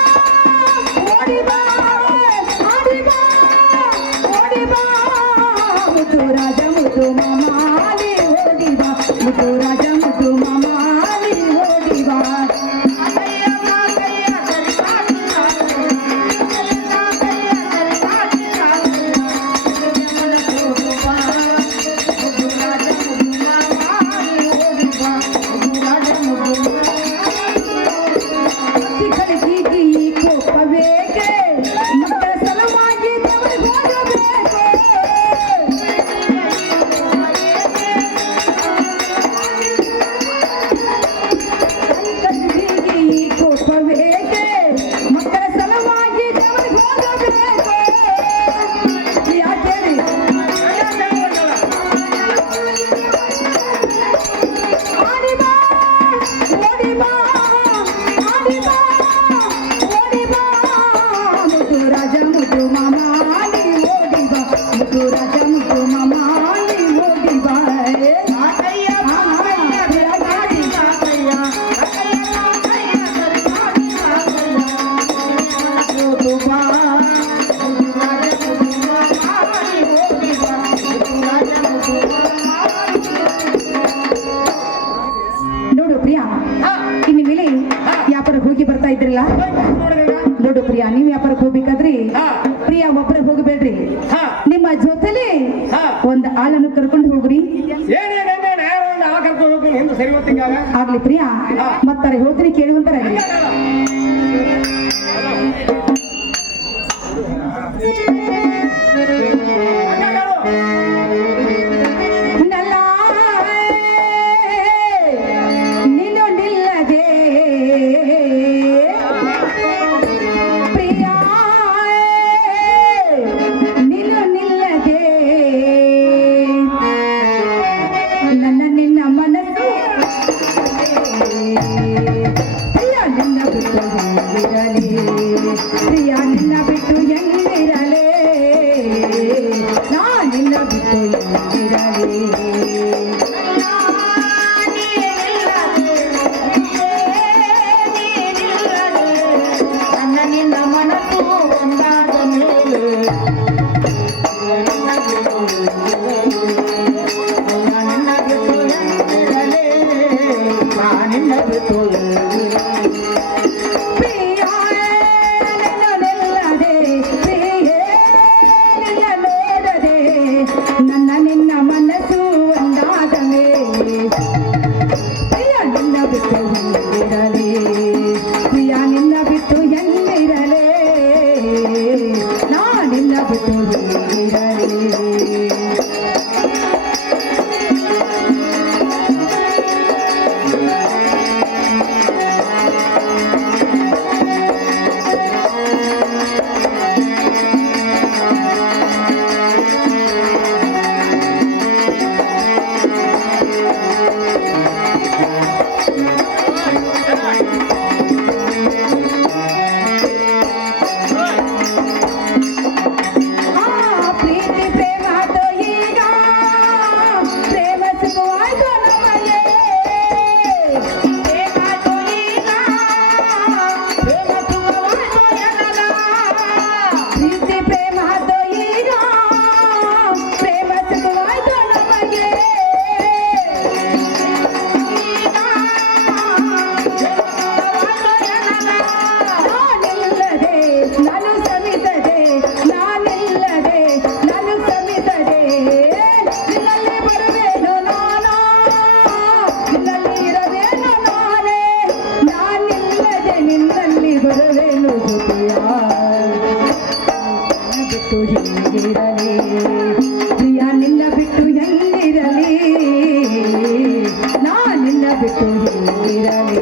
ನೋಡಿದ್ರೆ ನೋಡು ಪ್ರಿಯಾ, ನೀವ್ ವ್ಯಾಪಾರಕ್ಕೆ ಹೋಗ್ಬೇಕಾದ್ರಿ ಹಾ. ಪ್ರಿಯಾ ಒಬ್ಬರೇ ಹೋಗಬೇಡ್ರಿ, ಹಾ. ನಿಮ್ಮ ಜೊತೆಲಿ ಹಾ. ಒಂದ್ ಆಳನ್ನು ಕರ್ಕೊಂಡು ಹೋಗ್ರಿ. ಏನೇನೇನೇ ನಾನು ಒಂದು ಆಳ ಕರ್ಕೊಂಡು ಹೋಗ್ತೀನಿ ಹಿಂದೆ ಸರಿ ಹೊತ್ತಿಗಾಗ ಆಗ್ಲಿ ಪ್ರಿಯಾ, ಮತ್ತಾರೆ ಹೇಳ್ತೀನಿ ಕೇಳುವಂತಾರಾಗ್ಲಿ. ನೀನು ನಿಲ್ಲದೆ ಪ್ರಿಯಾ, ನೀನು ನಿಲ್ಲದೆ ನನ್ನ ನಿನ್ನ ಮನಸ್ಸು ಪ್ರಿಯ ನಿನ್ನ ಬಿಟ್ಟು ಹೆಂಗಿರಲಿ, ಪ್ರಿಯ ನಿನ್ನ ಬಿಟ್ಟು ಹೆಂಗಿರಲಿ, ನಾ ನಿನ್ನ ಬಿಟ್ಟು ಹೆಂಗಿರಲಿ. ನನ್ನ ನಿನ್ನ ಮನಸ್ಸು ಒಂದಾದ ಮೇಲೆ ನಿನ್ನ ಬಿಟ್ಟು ಹೆಂಗಿರಲಿ, ನಾ ನಿನ್ನ ಬಿಟ್ಟು ಹೆಂಗಿರಲಿ. ಪ್ರಿಯ ನಿನ್ನನಿಲ್ಲದೆ, ಪ್ರಿಯೇ ನಿನ್ನ ನೋಡದೆ, ನನ್ನ ನಿನ್ನ ಮನಸ್ಸು ಒಂದಾದ ಮೇಲೆ ಪ್ರಿಯ ನಿನ್ನ ಬಿಟ್ಟು ಹೆಂಗಿರಲಿ, ಪ್ರಿಯ ನಿನ್ನ ಬಿಟ್ಟು ಹೆಂಗಿರಲಿ, ನಾ ನಿನ್ನ ಬಿಟ್ಟು ಹೆಂಗಿರಲಿ. ಪ್ರೀತಿ ಪ್ರೇಮ ಆಯ್ತು ಈಗ, ಪ್ರೇಮ ಸುಖವಾಯ್ತು ನಮಗೆ, ಪ್ರೇಮ ಆಯ್ತು ಈಗ, ಪ್ರೇಮ ಸುಖವಾಯ್ತು ಎನಗ. ಪ್ರೀತಿ ಪ್ರೇಮ ಆಯ್ತು ಈಗ, ಪ್ರೇಮ ಸುಖವಾಯ್ತು ನಮಗೆ, ನಾನಿಲ್ಲದೆ ನಾನು ಸಮಿಸದೆ, ನಾನಿಲ್ಲದೆ ನಾನು ಸಮಿಸದೆ, ನಿನ್ನಲ್ಲಿ ಬರುವೇನು ನಾನು, ನಿನ್ನಲ್ಲಿ ಇರವೇನು ನಾನೇ, ನಾನಿಲ್ಲದೆ ನಿನ್ನಲ್ಲಿ ಬರುವೇನು ಜೊತೆಯ. ಬಿಟ್ಟು ಹೆಂಗಿರಲಿ ಪ್ರಿಯ, ನಿನ್ನ ಬಿಟ್ಟು ಹೆಂಗಿರಲಿ, ನಾ ನಿನ್ನ ಬಿಟ್ಟು ಹೆಂಗಿರಲಿ.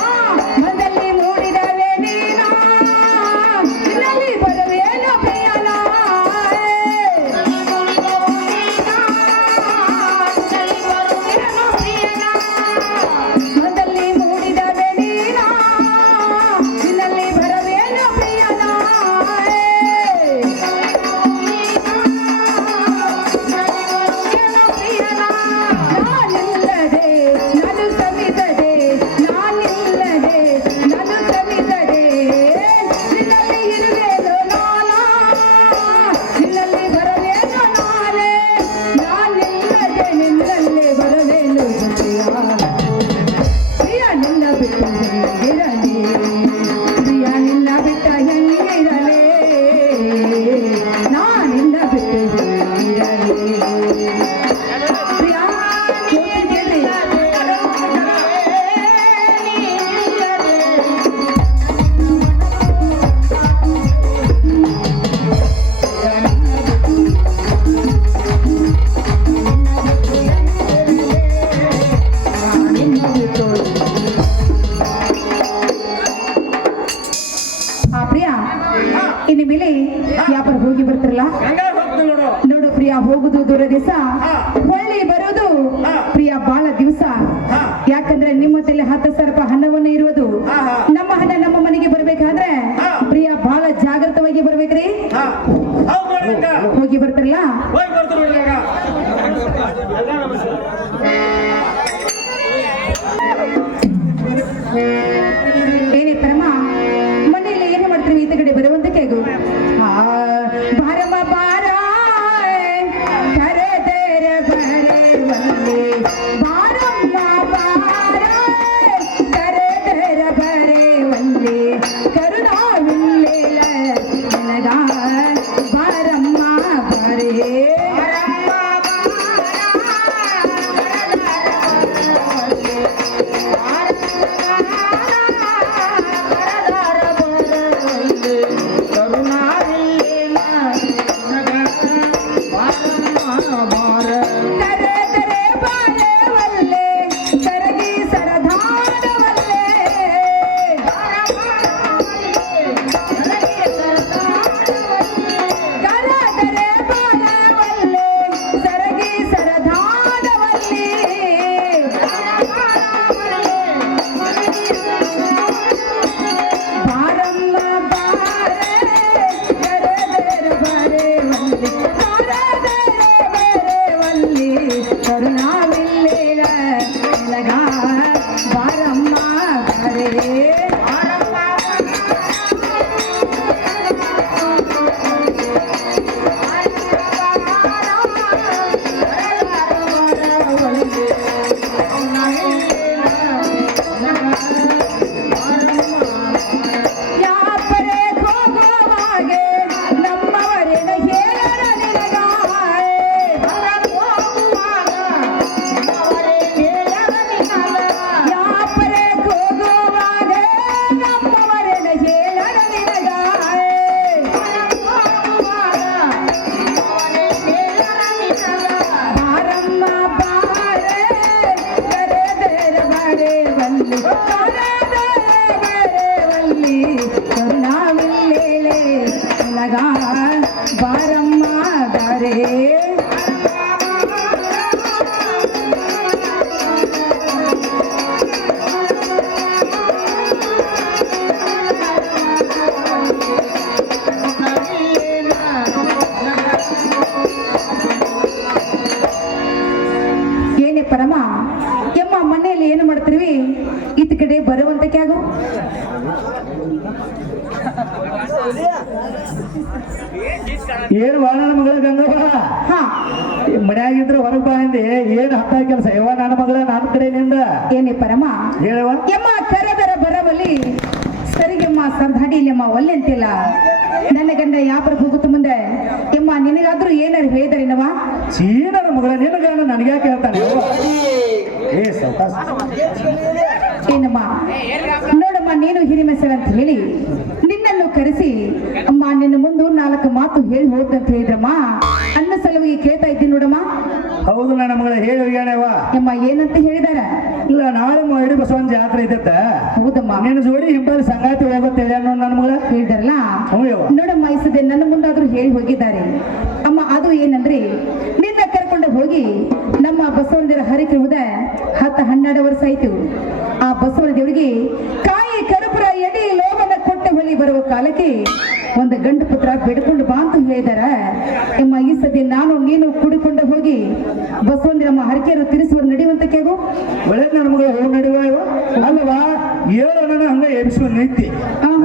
ಆ ದೂರ ದಿವಸ ಹೊಳ್ಳಿ ಬರೋದು ಪ್ರಿಯ ಬಾಳ ದಿವಸ. ಯಾಕಂದ್ರೆ ನಿಮ್ಮ ತಲೆ 10,000 ರೂಪಾಯಿ ಹಣವನ್ನು ಇರುವುದು. ನಮ್ಮ ಹಣ ನಮ್ಮ ಮನೆಗೆ ಬರ್ಬೇಕಾದ್ರೆ ಪ್ರಿಯ ಬಹಳ ಜಾಗೃತವಾಗಿ ಬರ್ಬೇಕ್ರಿ. ಹೋಗಿ ಬರ್ತಾರಲ್ಲ ಏನೇ ಪರಮ ಮನೆಯಲ್ಲಿ ಏನು ಮಾಡ್ತೀವಿ ಈತ ಕಡೆ ಬರುವಂತಕ್ಕೆ ಬಾರಮ್ಮ ಬಾರ ಕರೆದರ ಬರೆವಲ್ಲಿ ಬಾರಮ್ಮ ಬಾರ ಕರೆದರ ಬರೆವಲ್ಲಿ ಕರುಣಾವಿಲ್ಲ ನನಗ ಬಾರಮ್ಮ ಬರೇ ಬಾರಮ್ಮ ದಾರೇ ಏನೇ ಪರಮ ಎಮ್ಮ ಮನೆಯಲ್ಲಿ ಏನು ಮಾಡ್ತೀವಿ ಇತ್ತ ಕಡೆ ಬರುವಂತಕ್ಕೆ ಆಗು ಏನು ಬಾಳ ನನ್ನ ಮಗಳ ಗಂಗವ್ವ ಮನ್ಯಾಗಿದ್ರೆ ಹೊರಗೆ ಬಾ ಅಂದೆ ಏನು ಹತ್ತ ಕೆಲಸ ಯವ್ವ ನನ್ನ ಮಗಳ ನನ್ನ ಕಡೆಯಿಂದ ಏನೇ ಪರಮ ಹೇಳವ ಎಮ್ಮ ಕರೆದರ ಬರವಲ್ಲಿ ಸರಿಗೆಮ್ಮ ಸರ್ದಾಡಿಲ್ಲಮ್ಮ ಒಲ್ಲೆ ಅಂತಿಲ್ಲ. ನನ್ನ ಗಂಡ ಯಾಪರ ಹೋಗುತ್ತ ಮುಂದೆ ಎಮ್ಮ ನಿನಗಾದ್ರೂ ಏನಾರು ಹೇಳಿದಾರೇನವ? ಚೀನರ ಮಗಳ ನಿನಗಾನ ನನಗ್ಯಾಕೆ ಹೇಳ್ತಾನೆ ಏ ಸೌಕಾಸ ಏನಮ್ಮ ನೋಡಮ್ಮ ನೀನು ಹಿರಿಮೆಸರ ಅಂತ ಹೇಳಿ ನಿನ್ನನ್ನು ಕರೆಸಿ ಅಮ್ಮ ನಿನ್ನ ಮುಂದೆ 4 ಮಾತು ಹೇಳಿ ಹೋದಂತ ಹೇಳಿದ್ರಮ್ಮ. ಅನ್ನ ಸಲುವಾಗಿ ಕೇಳ್ತಾ ಇದ್ದೀನಿ ನೋಡಮ್ಮ. ಹೌದು ನನ್ನ ಮಗಳ ಹೇಳಿ ಹೋಗ್ಯಾಣವ ಅಮ್ಮ ಏನಂತ ಹೇಳಿದಾರ? ಇಲ್ಲ ನಾಳೆ ಇಡೀ ಬಸವನ ಜಾತ್ರೆ ಐತತ್ತ. ಹೌದಮ್ಮ ನಿನ್ನ ಜೋಡಿ ಹಿಂಬಲ್ಲಿ ಸಂಗಾತಿ ಹೋಗುತ್ತೆ ನನ್ನ ಮಗಳ ಹೇಳಿದಾರಲ್ಲ. ನೋಡಮ್ಮ ಇಸದೆ ನನ್ನ ಮುಂದಾದ್ರೂ ಹೇಳಿ ಹೋಗಿದ್ದಾರೆ ಅಮ್ಮ. ಅದು ಏನಂದ್ರೆ ನಿನ್ನ ಕರ್ಕೊಂಡು ಹೋಗಿ ನಮ್ಮ ಬಸವನ ದೇವರ ಹರಿಕಿರುವುದ 10-12 ವರ್ಷ ಆಯ್ತು. ಆ ಬಸವನ ದೇವರಿಗೆ ಕಾಯಿ ಕರುಪುರ ಎಡಿ ಲೋಮನ ಕೊಟ್ಟೆ ಹೊಳಿ ಬರುವ ಕಾಲಕ್ಕೆ ಒಂದು ಗಂಡು ಪುತ್ರ ಬಿಡ್ಕೊಂಡು ಬಾ ಅಂತ ಹೇಳಿದಾರ ಎಮ್ಮ. ಈ ಸತಿ ನಾನು ನೀನು ಕೂಡಿಕೊಂಡು ಹೋಗಿ ಬಸವನ ಹರಕೆಯನ್ನು ತಿರ್ಸುವ ನಡೆಯುವಂತಕ್ಕೆಗು ಒಳ್ಳೆ ನನ್ನ ಮಗಳ ಹೋಗಿ ನಡೆಯುವ ಅಲ್ಲವಾ ಏಳು ನನ್ನ ಹಂಗ ಎಬ್ಸುವ ನಿಂತಿ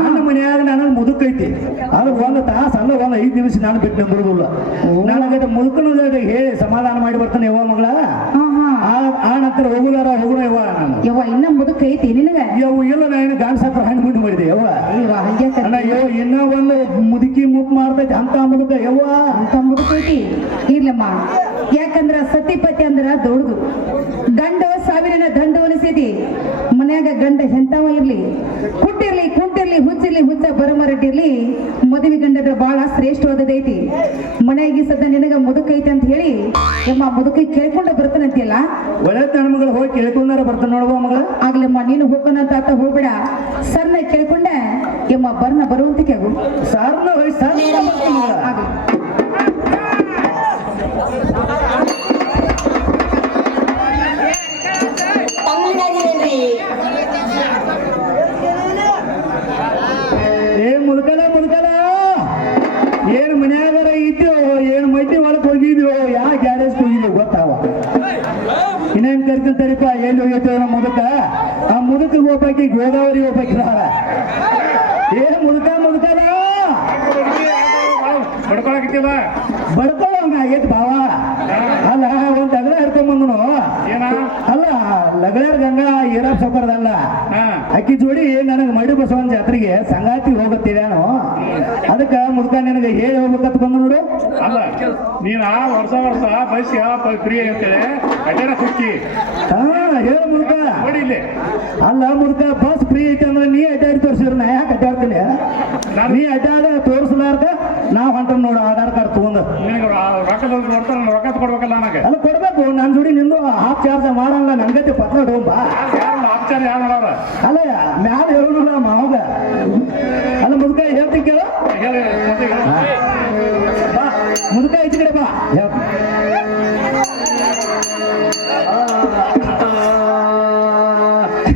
ನನ್ನ ಮನೆಯಾಗ ನನ್ನ ಮುದುಕೈತಿ ಅದು 1 ತಾಸು ಅಲ್ಲ 5 ನಿಮಿಷ ನಾನು ಬಿಟ್ಟು ನಂಬರುದಿಲ್ಲ. ನನಗೆ ಮುದುಕನ ಹೇಳಿ ಸಮಾಧಾನ ಮಾಡಿ ಬರ್ತಾನೆ ಯವ್ವ ಮಗಳ. ಆ ನಂತರ ಹೋಗುದಾರ ಹೋಗುಣ ಯವ್ವ ನಾನು ಯವ್ವ ಇನ್ನ ಮುದುಕೈತಿ ನಿನಗ ಯವ್ವ ಇಲ್ಲ ನಾನು ಗಾಂಡ್ ಸಾಕ್ರ ಹಣ್ಣು ಬಿಟ್ಟು ಮಾಡಿದೆ ಯವ್ವ. ಅಣ್ಣ ಯವ್ವ ಇನ್ನ ಒಂದು ಮುದುಕಿ ಮುಪ್ ಮಾಡ್ತೈತಿ ಅಂತ ಮುದುಕ ಯವ್ವ ಅಂತ ಮುದುಕೈತಿ ಇರ್ಲಮ್ಮ. ಯಾಕಂದ್ರ ಸತಿಪತಿ ಅಂದ್ರ ದೊಡ್ಡದು ಗಂಡು 1000 ದಂಡು ಅನಿಸೈತಿ. ಮನ್ಯಾಗ ಗಂಡ ಎಂತವ ಇರ್ಲಿ ಕುಟ್ಟಿರ್ಲಿ ಕುಂಟಿರ್ಲಿ ಹುಚ್ಚಿರ್ಲಿ ಹುಚ್ಚ ಬರಮರಟ್ಟಿರ್ಲಿ ಮದುವೆ ಗಂಡದ್ರ ಬಹಳ ಶ್ರೇಷ್ಠವಾದದೈತಿ. ಮನೆಯಾಗಿ ಸದ್ದ ನಿನಗ ಮುದುಕೈತಿ ಅಂತ ಹೇಳಿ ಎಮ್ಮ ಮುದುಕೈ ಕೇಳ್ಕೊಂಡ ಬರ್ತಾನಂತಿಯಲ್ಲ. ಒಳ್ಳೆ ನನ್ನ ಮಗಳು ಹೋಗಿ ಕೇಳ್ಕೊಂಡಾರ ಬರ್ತಾನ ನೋಡುವ ಮಗಳ. ಆಗ್ಲಮ್ಮ ನೀನು ಹೋಗೋಣಂತ ಆತ ಹೋಗ್ಬೇಡ ಸರ್ನ ಕೇಳ್ಕೊಂಡ ಎಮ್ಮ ಬರ್ನ ಬರುವಂತಕ್ಕೆ ಆಗು. ಸಾರ್ನ ಹೋಗಿ ಸಾರ್ ಆಗ್ಲಿ ತಡಿಪ ಎಲ್ಲಿ ಹೋಗಿರ್ತೇವೆ ನಮ್ಮ ಮುದುಕ ಆ ಮುದುಕಿಗೆ ಹೋಗ್ಬೇಕಿ ಗೋದಾವರಿ ಹೋಗ್ಬೇಕಿದಾರ ಏನ್ ಮುದುಕದ ಬಡ್ಕೊಳಕಿಲ್ಲ ಬಡ್ಕೊಳ್ಳೋಂಗ ಆಗೈತಿ ಬಾವ ಅಲ್ಲ ಒಂದ್ ಅಗಲ ಹಿಡ್ಕೊಂಬಂದನು ಅಲ್ಲ ಲಗಳರ್ ಗಂಗಾ ಈರಪ್ಪ ಸೌಕರ್ದಲ್ಲ ಅಕ್ಕಿ ಜೋಡಿ ನನಗೆ ಮಡಿ ಬಸವನ ಜಾತ್ರೆಗೆ ಸಂಗಾತಿ ಹೋಗುತ್ತಿದ್ದಾನು ಅದಕ್ಕ ಮುದುಕ ನಿನಗೆ ಹೇಳಿ ಹೋಗ್ಬೇಕಂತ ಬಂದು ನೋಡು ಅಲ್ಲ ನೀನ್ ವರ್ಷ ಬಸ್ ಫ್ರೀ ಅಂತೇಳಿ ಅಡ್ಡಾಡ ಸುಕ್ಕಿ ಹಾ ಹೇಳ ಮುದುಕ ನೋಡಿ ಇಲ್ಲಿ ಅಲ್ಲ ಮುದುಕ ಬಸ್ ಫ್ರೀ ಐತೆ ಅಂದ್ರೆ ನೀ ಅಡ್ಡಾಡಿ ತೋರಿಸಿದ್ರು ನಾ ಯಾಕೆ ಅಡ್ಡಾಡ್ತೀನಿ ನೀ ಅಡ್ಡಾಡ ತೋರಿಸಲಾರ್ದ ನಾವ್ ಹೊಂಟ ನೋಡು ಆಧಾರ್ ಕಾರ್ಡ್ ತಗೊಂಡು ರೊಕ್ಕ ನೋಡ್ತಾರ ರೊಕ್ಕ ಕೊಡ್ಬೇಕಲ್ಲ ನನಗೆ ಅಲ್ಲ ಕೊಡ್ಬೇಕು ನನ್ನ ಜೋಡಿ ನಿಂದು ಹಾಫ್ ಚಾರ್ಜ್ ಮಾಡಲ್ಲ ನಂಗತಿ ಪತ್ರ ಹೋಗ್ಬಾ ಆಪ್ಚಾರ ಯಾರು ನೋಡವ್ರ ಅಲ್ಲ ಮ್ಯಾಲ ಹೇಳೋಣ ಮಾವಾಗ ಅಲ್ಲ ಮುದುಕ ಹೇಳ್ತೀನಿ ಕೇಳು ಬಾ ಮುದುಕ ಈಚೆ ಕಡೆ ಬಾ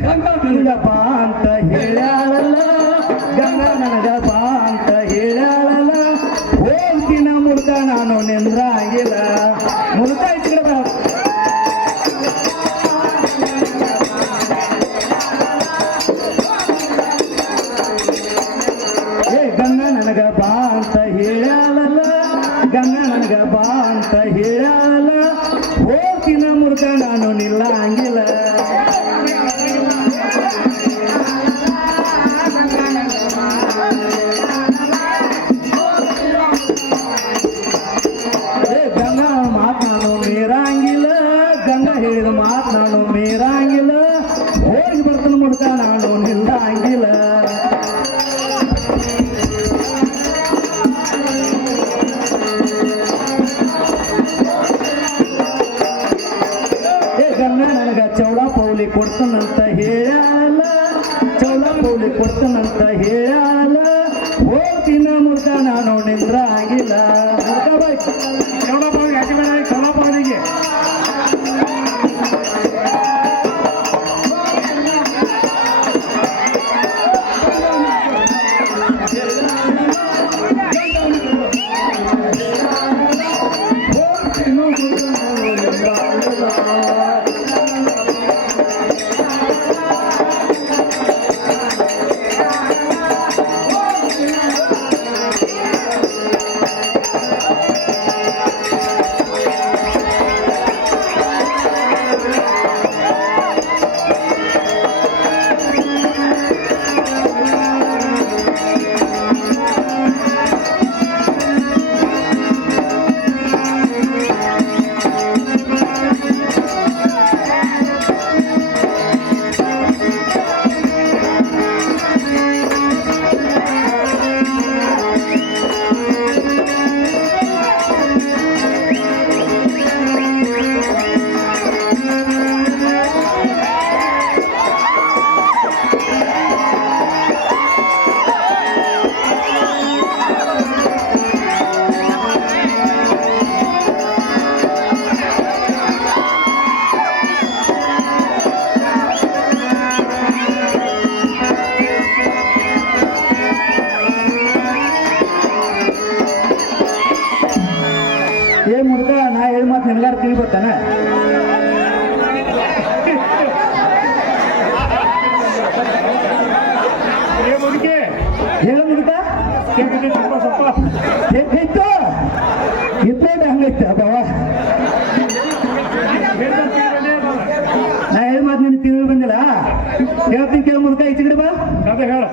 ಗಂಗಾ ಬಾ ಅಂತ ಹೇಳ್ಯಾಳಲ್ಲ ಗಂಗಾ ನನಗ ಬಾ ಅಂತ ಹೇಳ್ಯಾಳಲ್ಲ ಹೋಗ್ತೀನ ಮುದುಕ ನಾನು ನಿಂದ್ರ ಆಗಿಲ್ಲ ಮುದುಕ ಈಚೆ ಕಡೆ ಬಾ ಗಂಗಾ ನನಗ ಬಾ ಅಂತ ಹೇಳ್ಯಾಳಲ್ಲ ಗಂಗಾ ನನಗ ಬಾ ಅಂತ ಹೇಳ್ಯಾಳಲ್ಲ ಹೋಗ್ತೀನ ಮುರುಕ ನಾನು ನಿಲ್ಲ ಹಂಗಿಲ್ಲ ಗಂಗಾ ಮಾತ್ ನಾನು ಮೀರಂಗಿಲ್ಲ ಗಂಗಾ ಹೇಳಿದ ಮಾತ್ ನಾನು ಮೀರಂಗಿಲ್ಲ ಹೋಗಿ ಬರ್ತಾನ ಮುರುಕ ನಾನು ನಿಲ್ಲ ಹಂಗಿಲ್ಲ ಗಂಗಾ ನನಗ ಚೌಳ ಪೌಲಿ ಕೊಡ್ತಾನಂತ ಹೇಳಲ್ಲ ಚೌಳ ಪೌಲಿ ಕೊಡ್ತಾನಂತ ಹೇಳಲ್ಲ ಹೋಗ್ತೀನ ಮುರುಕ ನಾನು ನಿಂದ್ರ ಆಗಿಲ್ಲ ಚೌಳ ಪೌಲಿ ಹಾಕಿ ಬೇಡ ಚೌಳ ಪೌಲಿಗೆ ಏ ಮುರುಕ ನಾ ಹೇಳಿ ಮಾತು ನಿಮ್ಗಾರ ತಿಳಿ ಬರ್ತಾನ ಮುದುಕಿ ಹೇಳ ಮುರುಕ ಇತ್ತು ಇತ್ತೇಟ ಹಂಗೈತೆ ಬಾವ ನಾ ಹೇಳಿ ಮಾತು ನಿನ್ ತಿಳಿ ಬಂದಿಲ್ಲ ಹೇಳ್ತೀನಿ ಕೇಳ ಮುರುಕ ಈಚೆ ಕಡೆ ಬಾ ಅದೇ ಹೇಳ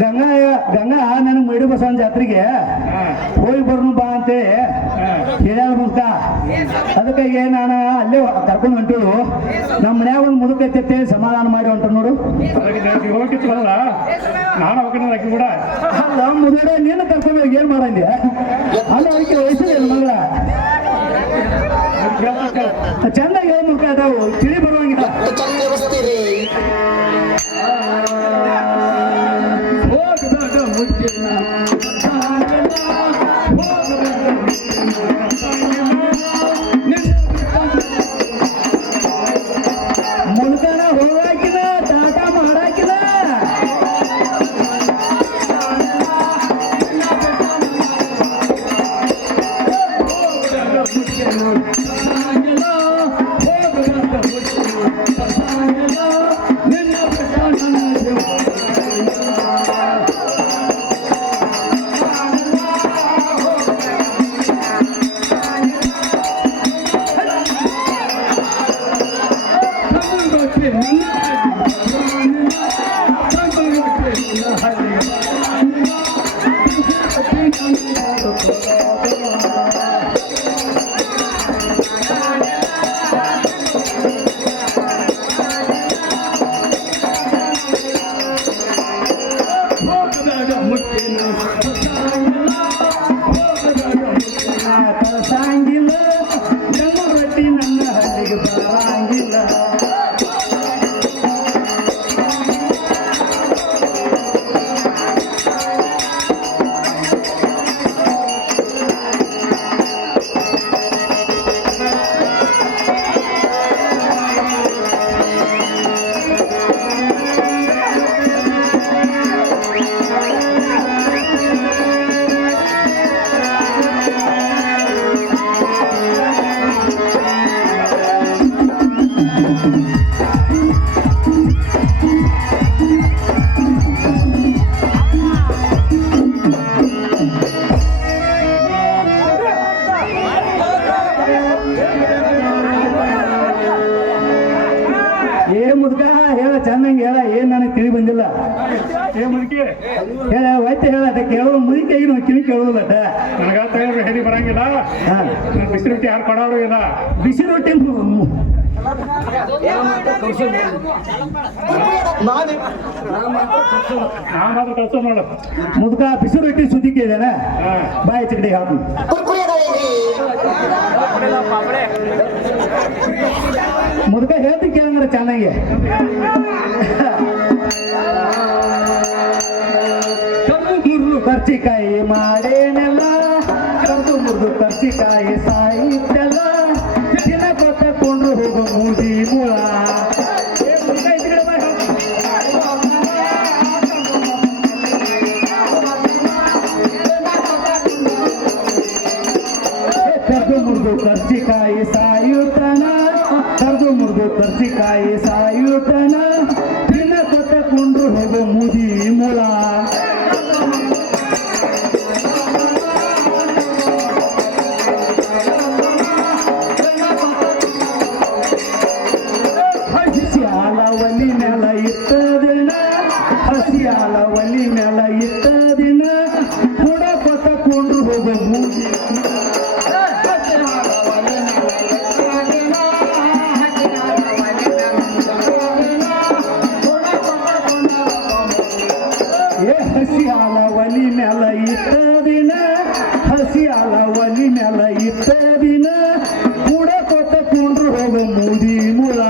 ಗಂಗಾ ಗಂಗಾ ನನಗೆ ಮೈಡು ಬಸವನ ಜಾತ್ರೆಗೆ ಹೋಗಿ ಬರ್ನು ಬಾ ಅಂತೇಳಿ ಹೇಳ್ಯಾಳ ಮುದುಕ ಅದಕ್ಕಾಗಿ ನಾನು ಅಲ್ಲೇ ಕರ್ಕೊಂಡು ಹೊಂಟಿಳು ನಮ್ಮ ಮನ್ಯಾಗ ಒಂದು ಮುದುಕ ಎತ್ತೈತೆ ಸಮಾಧಾನ ಮಾಡಿ ಹೊಂಟ ನೋಡು ಹೋಗಿತ್ತಲ್ಲ ನಾನು ಹೋಗಿನ ಅಕ್ಕಿ ಕೂಡ ಅಲ್ಲ ಮುದುಡ ನೀನು ಕರ್ಕೊಂಡು ಹೋಗಿ ಏನ್ ಮಾಡಂದ್ಯ ಅಲ್ಲ ಅದಕ್ಕೆ ವಯಸ್ಸಿಲ್ಲ ಮಗಳ ಚಂದಾಗಿ ಹೇಳ ಮುಖ ಅದಾವು ತಿಳಿ ಬರುವಂಗಿಲ್ಲ ಮುಲ್ಕನ ಹೋಗಾಕಿನ ಟಾಟಾ ಮಾಡಾಕಿನ ಕಳಸಂಗಿಲ್ಲ ನಮ್ಮ ರೊಟ್ಟಿ ನನ್ನ ಹಳ್ಳಿಗೆ ಬರಂಗಿಲ್ಲ. ಮುದುಕ ಹೇಳ ಚೆನ್ನಾಗಿ ಹೇಳ ಏನ್ ನನಗೆ ತಿಳಿ ಬಂದಿಲ್ಲ. ಮುದುಕಿ ಹೇಳ ವೈದ್ಯ ಹೇಳ ಕೇಳೋ ಮುದುಕಿಯಾಗಿ ನಾವು ಕಿವಿ ಕೇಳೋದಿಲ್ಲ. ನನಗ ತಯಾರು ಹೇಳಿ ಬರಂಗಿಲ್ಲ. ಬಿಸಿ ರೊಟ್ಟಿ ಯಾರು ಕೊಡೋರು ಇಲ್ಲ. ಬಿಸಿ ರೊಟ್ಟಿ ನಾ ಮಾತ್ರ ಕಳ್ಸೋ ನೋಡು. ಮುದುಕ ಬಿಸಿ ರೊಟ್ಟಿ ಸುದ್ದಿಗೆ ಇದ್ದಾನೆ. ಬಾಯಿ ಚಿಕಡಿ ಹಾಕು. ಮುದುಕ ಹೇಳ್ತಿ ಕೇಳಂದ್ರೆ ಚೆನ್ನಾಗಿ. ಕರ್ಚಿಕಾಯಿ ಮಾಡೇನೆಲ್ಲ ಕರ್ದು ಮುರಿದು ಕರ್ಚಿಕಾಯಿ ಸಾಯಿತೆಲ್ಲ ದಿನ ಕೊತ್ತಕೊಂಡು ಹೋಗೋ ಮೂದಿ ಮೂಳ. ಕರ್ದು ಮುರಿದು ಕರ್ಚಿಕಾಯಿ ಸಾಯುತ್ತನ ಕರ್ದು ಮುರಿದು ಕರ್ಚಿಕಾಯಿ ಸಾಯುತ್ತನ ದಿನ ಕೊತ್ತಕೊಂಡು ಹೋಗೋ ಮೂದಿ ಮೂಳ. ಒಲಿ ಮೇಲ ಇಟ್ಟ ದಿನ ಹಸಿಯಾಲ ಒಲಿ ಮೇಲ ಇಟ್ಟ ದಿನ ಕೂಡ ಕೊತ್ತಕೊಂಡು ಹೋಗೋ ಮೂಗಿ. ಹಸಿಯಾಲ ಒಲಿ ಮೇಲ ಇಟ್ಟ ದಿನ ಹಸಿಯಾಲ ಒಲಿ ಮೇಲ ಇಟ್ಟ ದಿನ ಕೂಡ ಕೊತ್ತಕೊಂಡು ಹೋಗೋ ಮೂದಿ ಮೂಳ.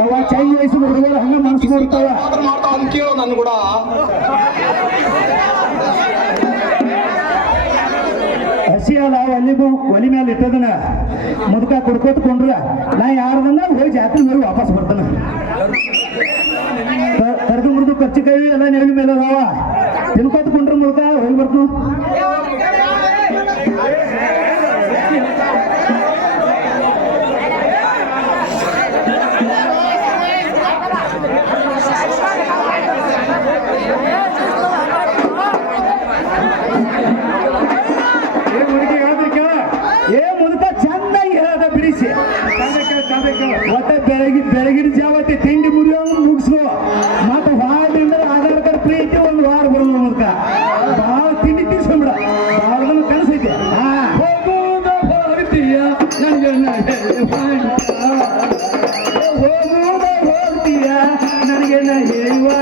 ಅವ ಚೈನ್ ವಯಸ್ಸು ಹುಡುಗರು ಹಂಗ ಮನಸ್ಸು ಕೊಡ್ತಾವ. ಕೇಳೋ ನನ್ ಕೂಡ ಹಸಿ ಅಲ್ಲ ಒಲಿ ಮೇಲೆ ಇಟ್ಟದನ ಮುದುಕ ಕುಡ್ಕೊತ್ಕೊಂಡ್ರ ನಾ ಯಾರ್ದನ್ನ ಹೋಗಿ ಜಾತ್ರೆ ಮೇಲೆ ವಾಪಸ್ ಬರ್ತಾನ. ಕರೆದು ಮುರಿದು ಕರ್ಚಿಕಾಯಿ ಎಲ್ಲ ನೆರಳಿ ಮೇಲೆ ಅದಾವ ತಿನ್ಕೊತ್ಕೊಂಡ್ರ ಮುದುಕ ಹೋಗಿ ಬರ್ತು. ದೇವ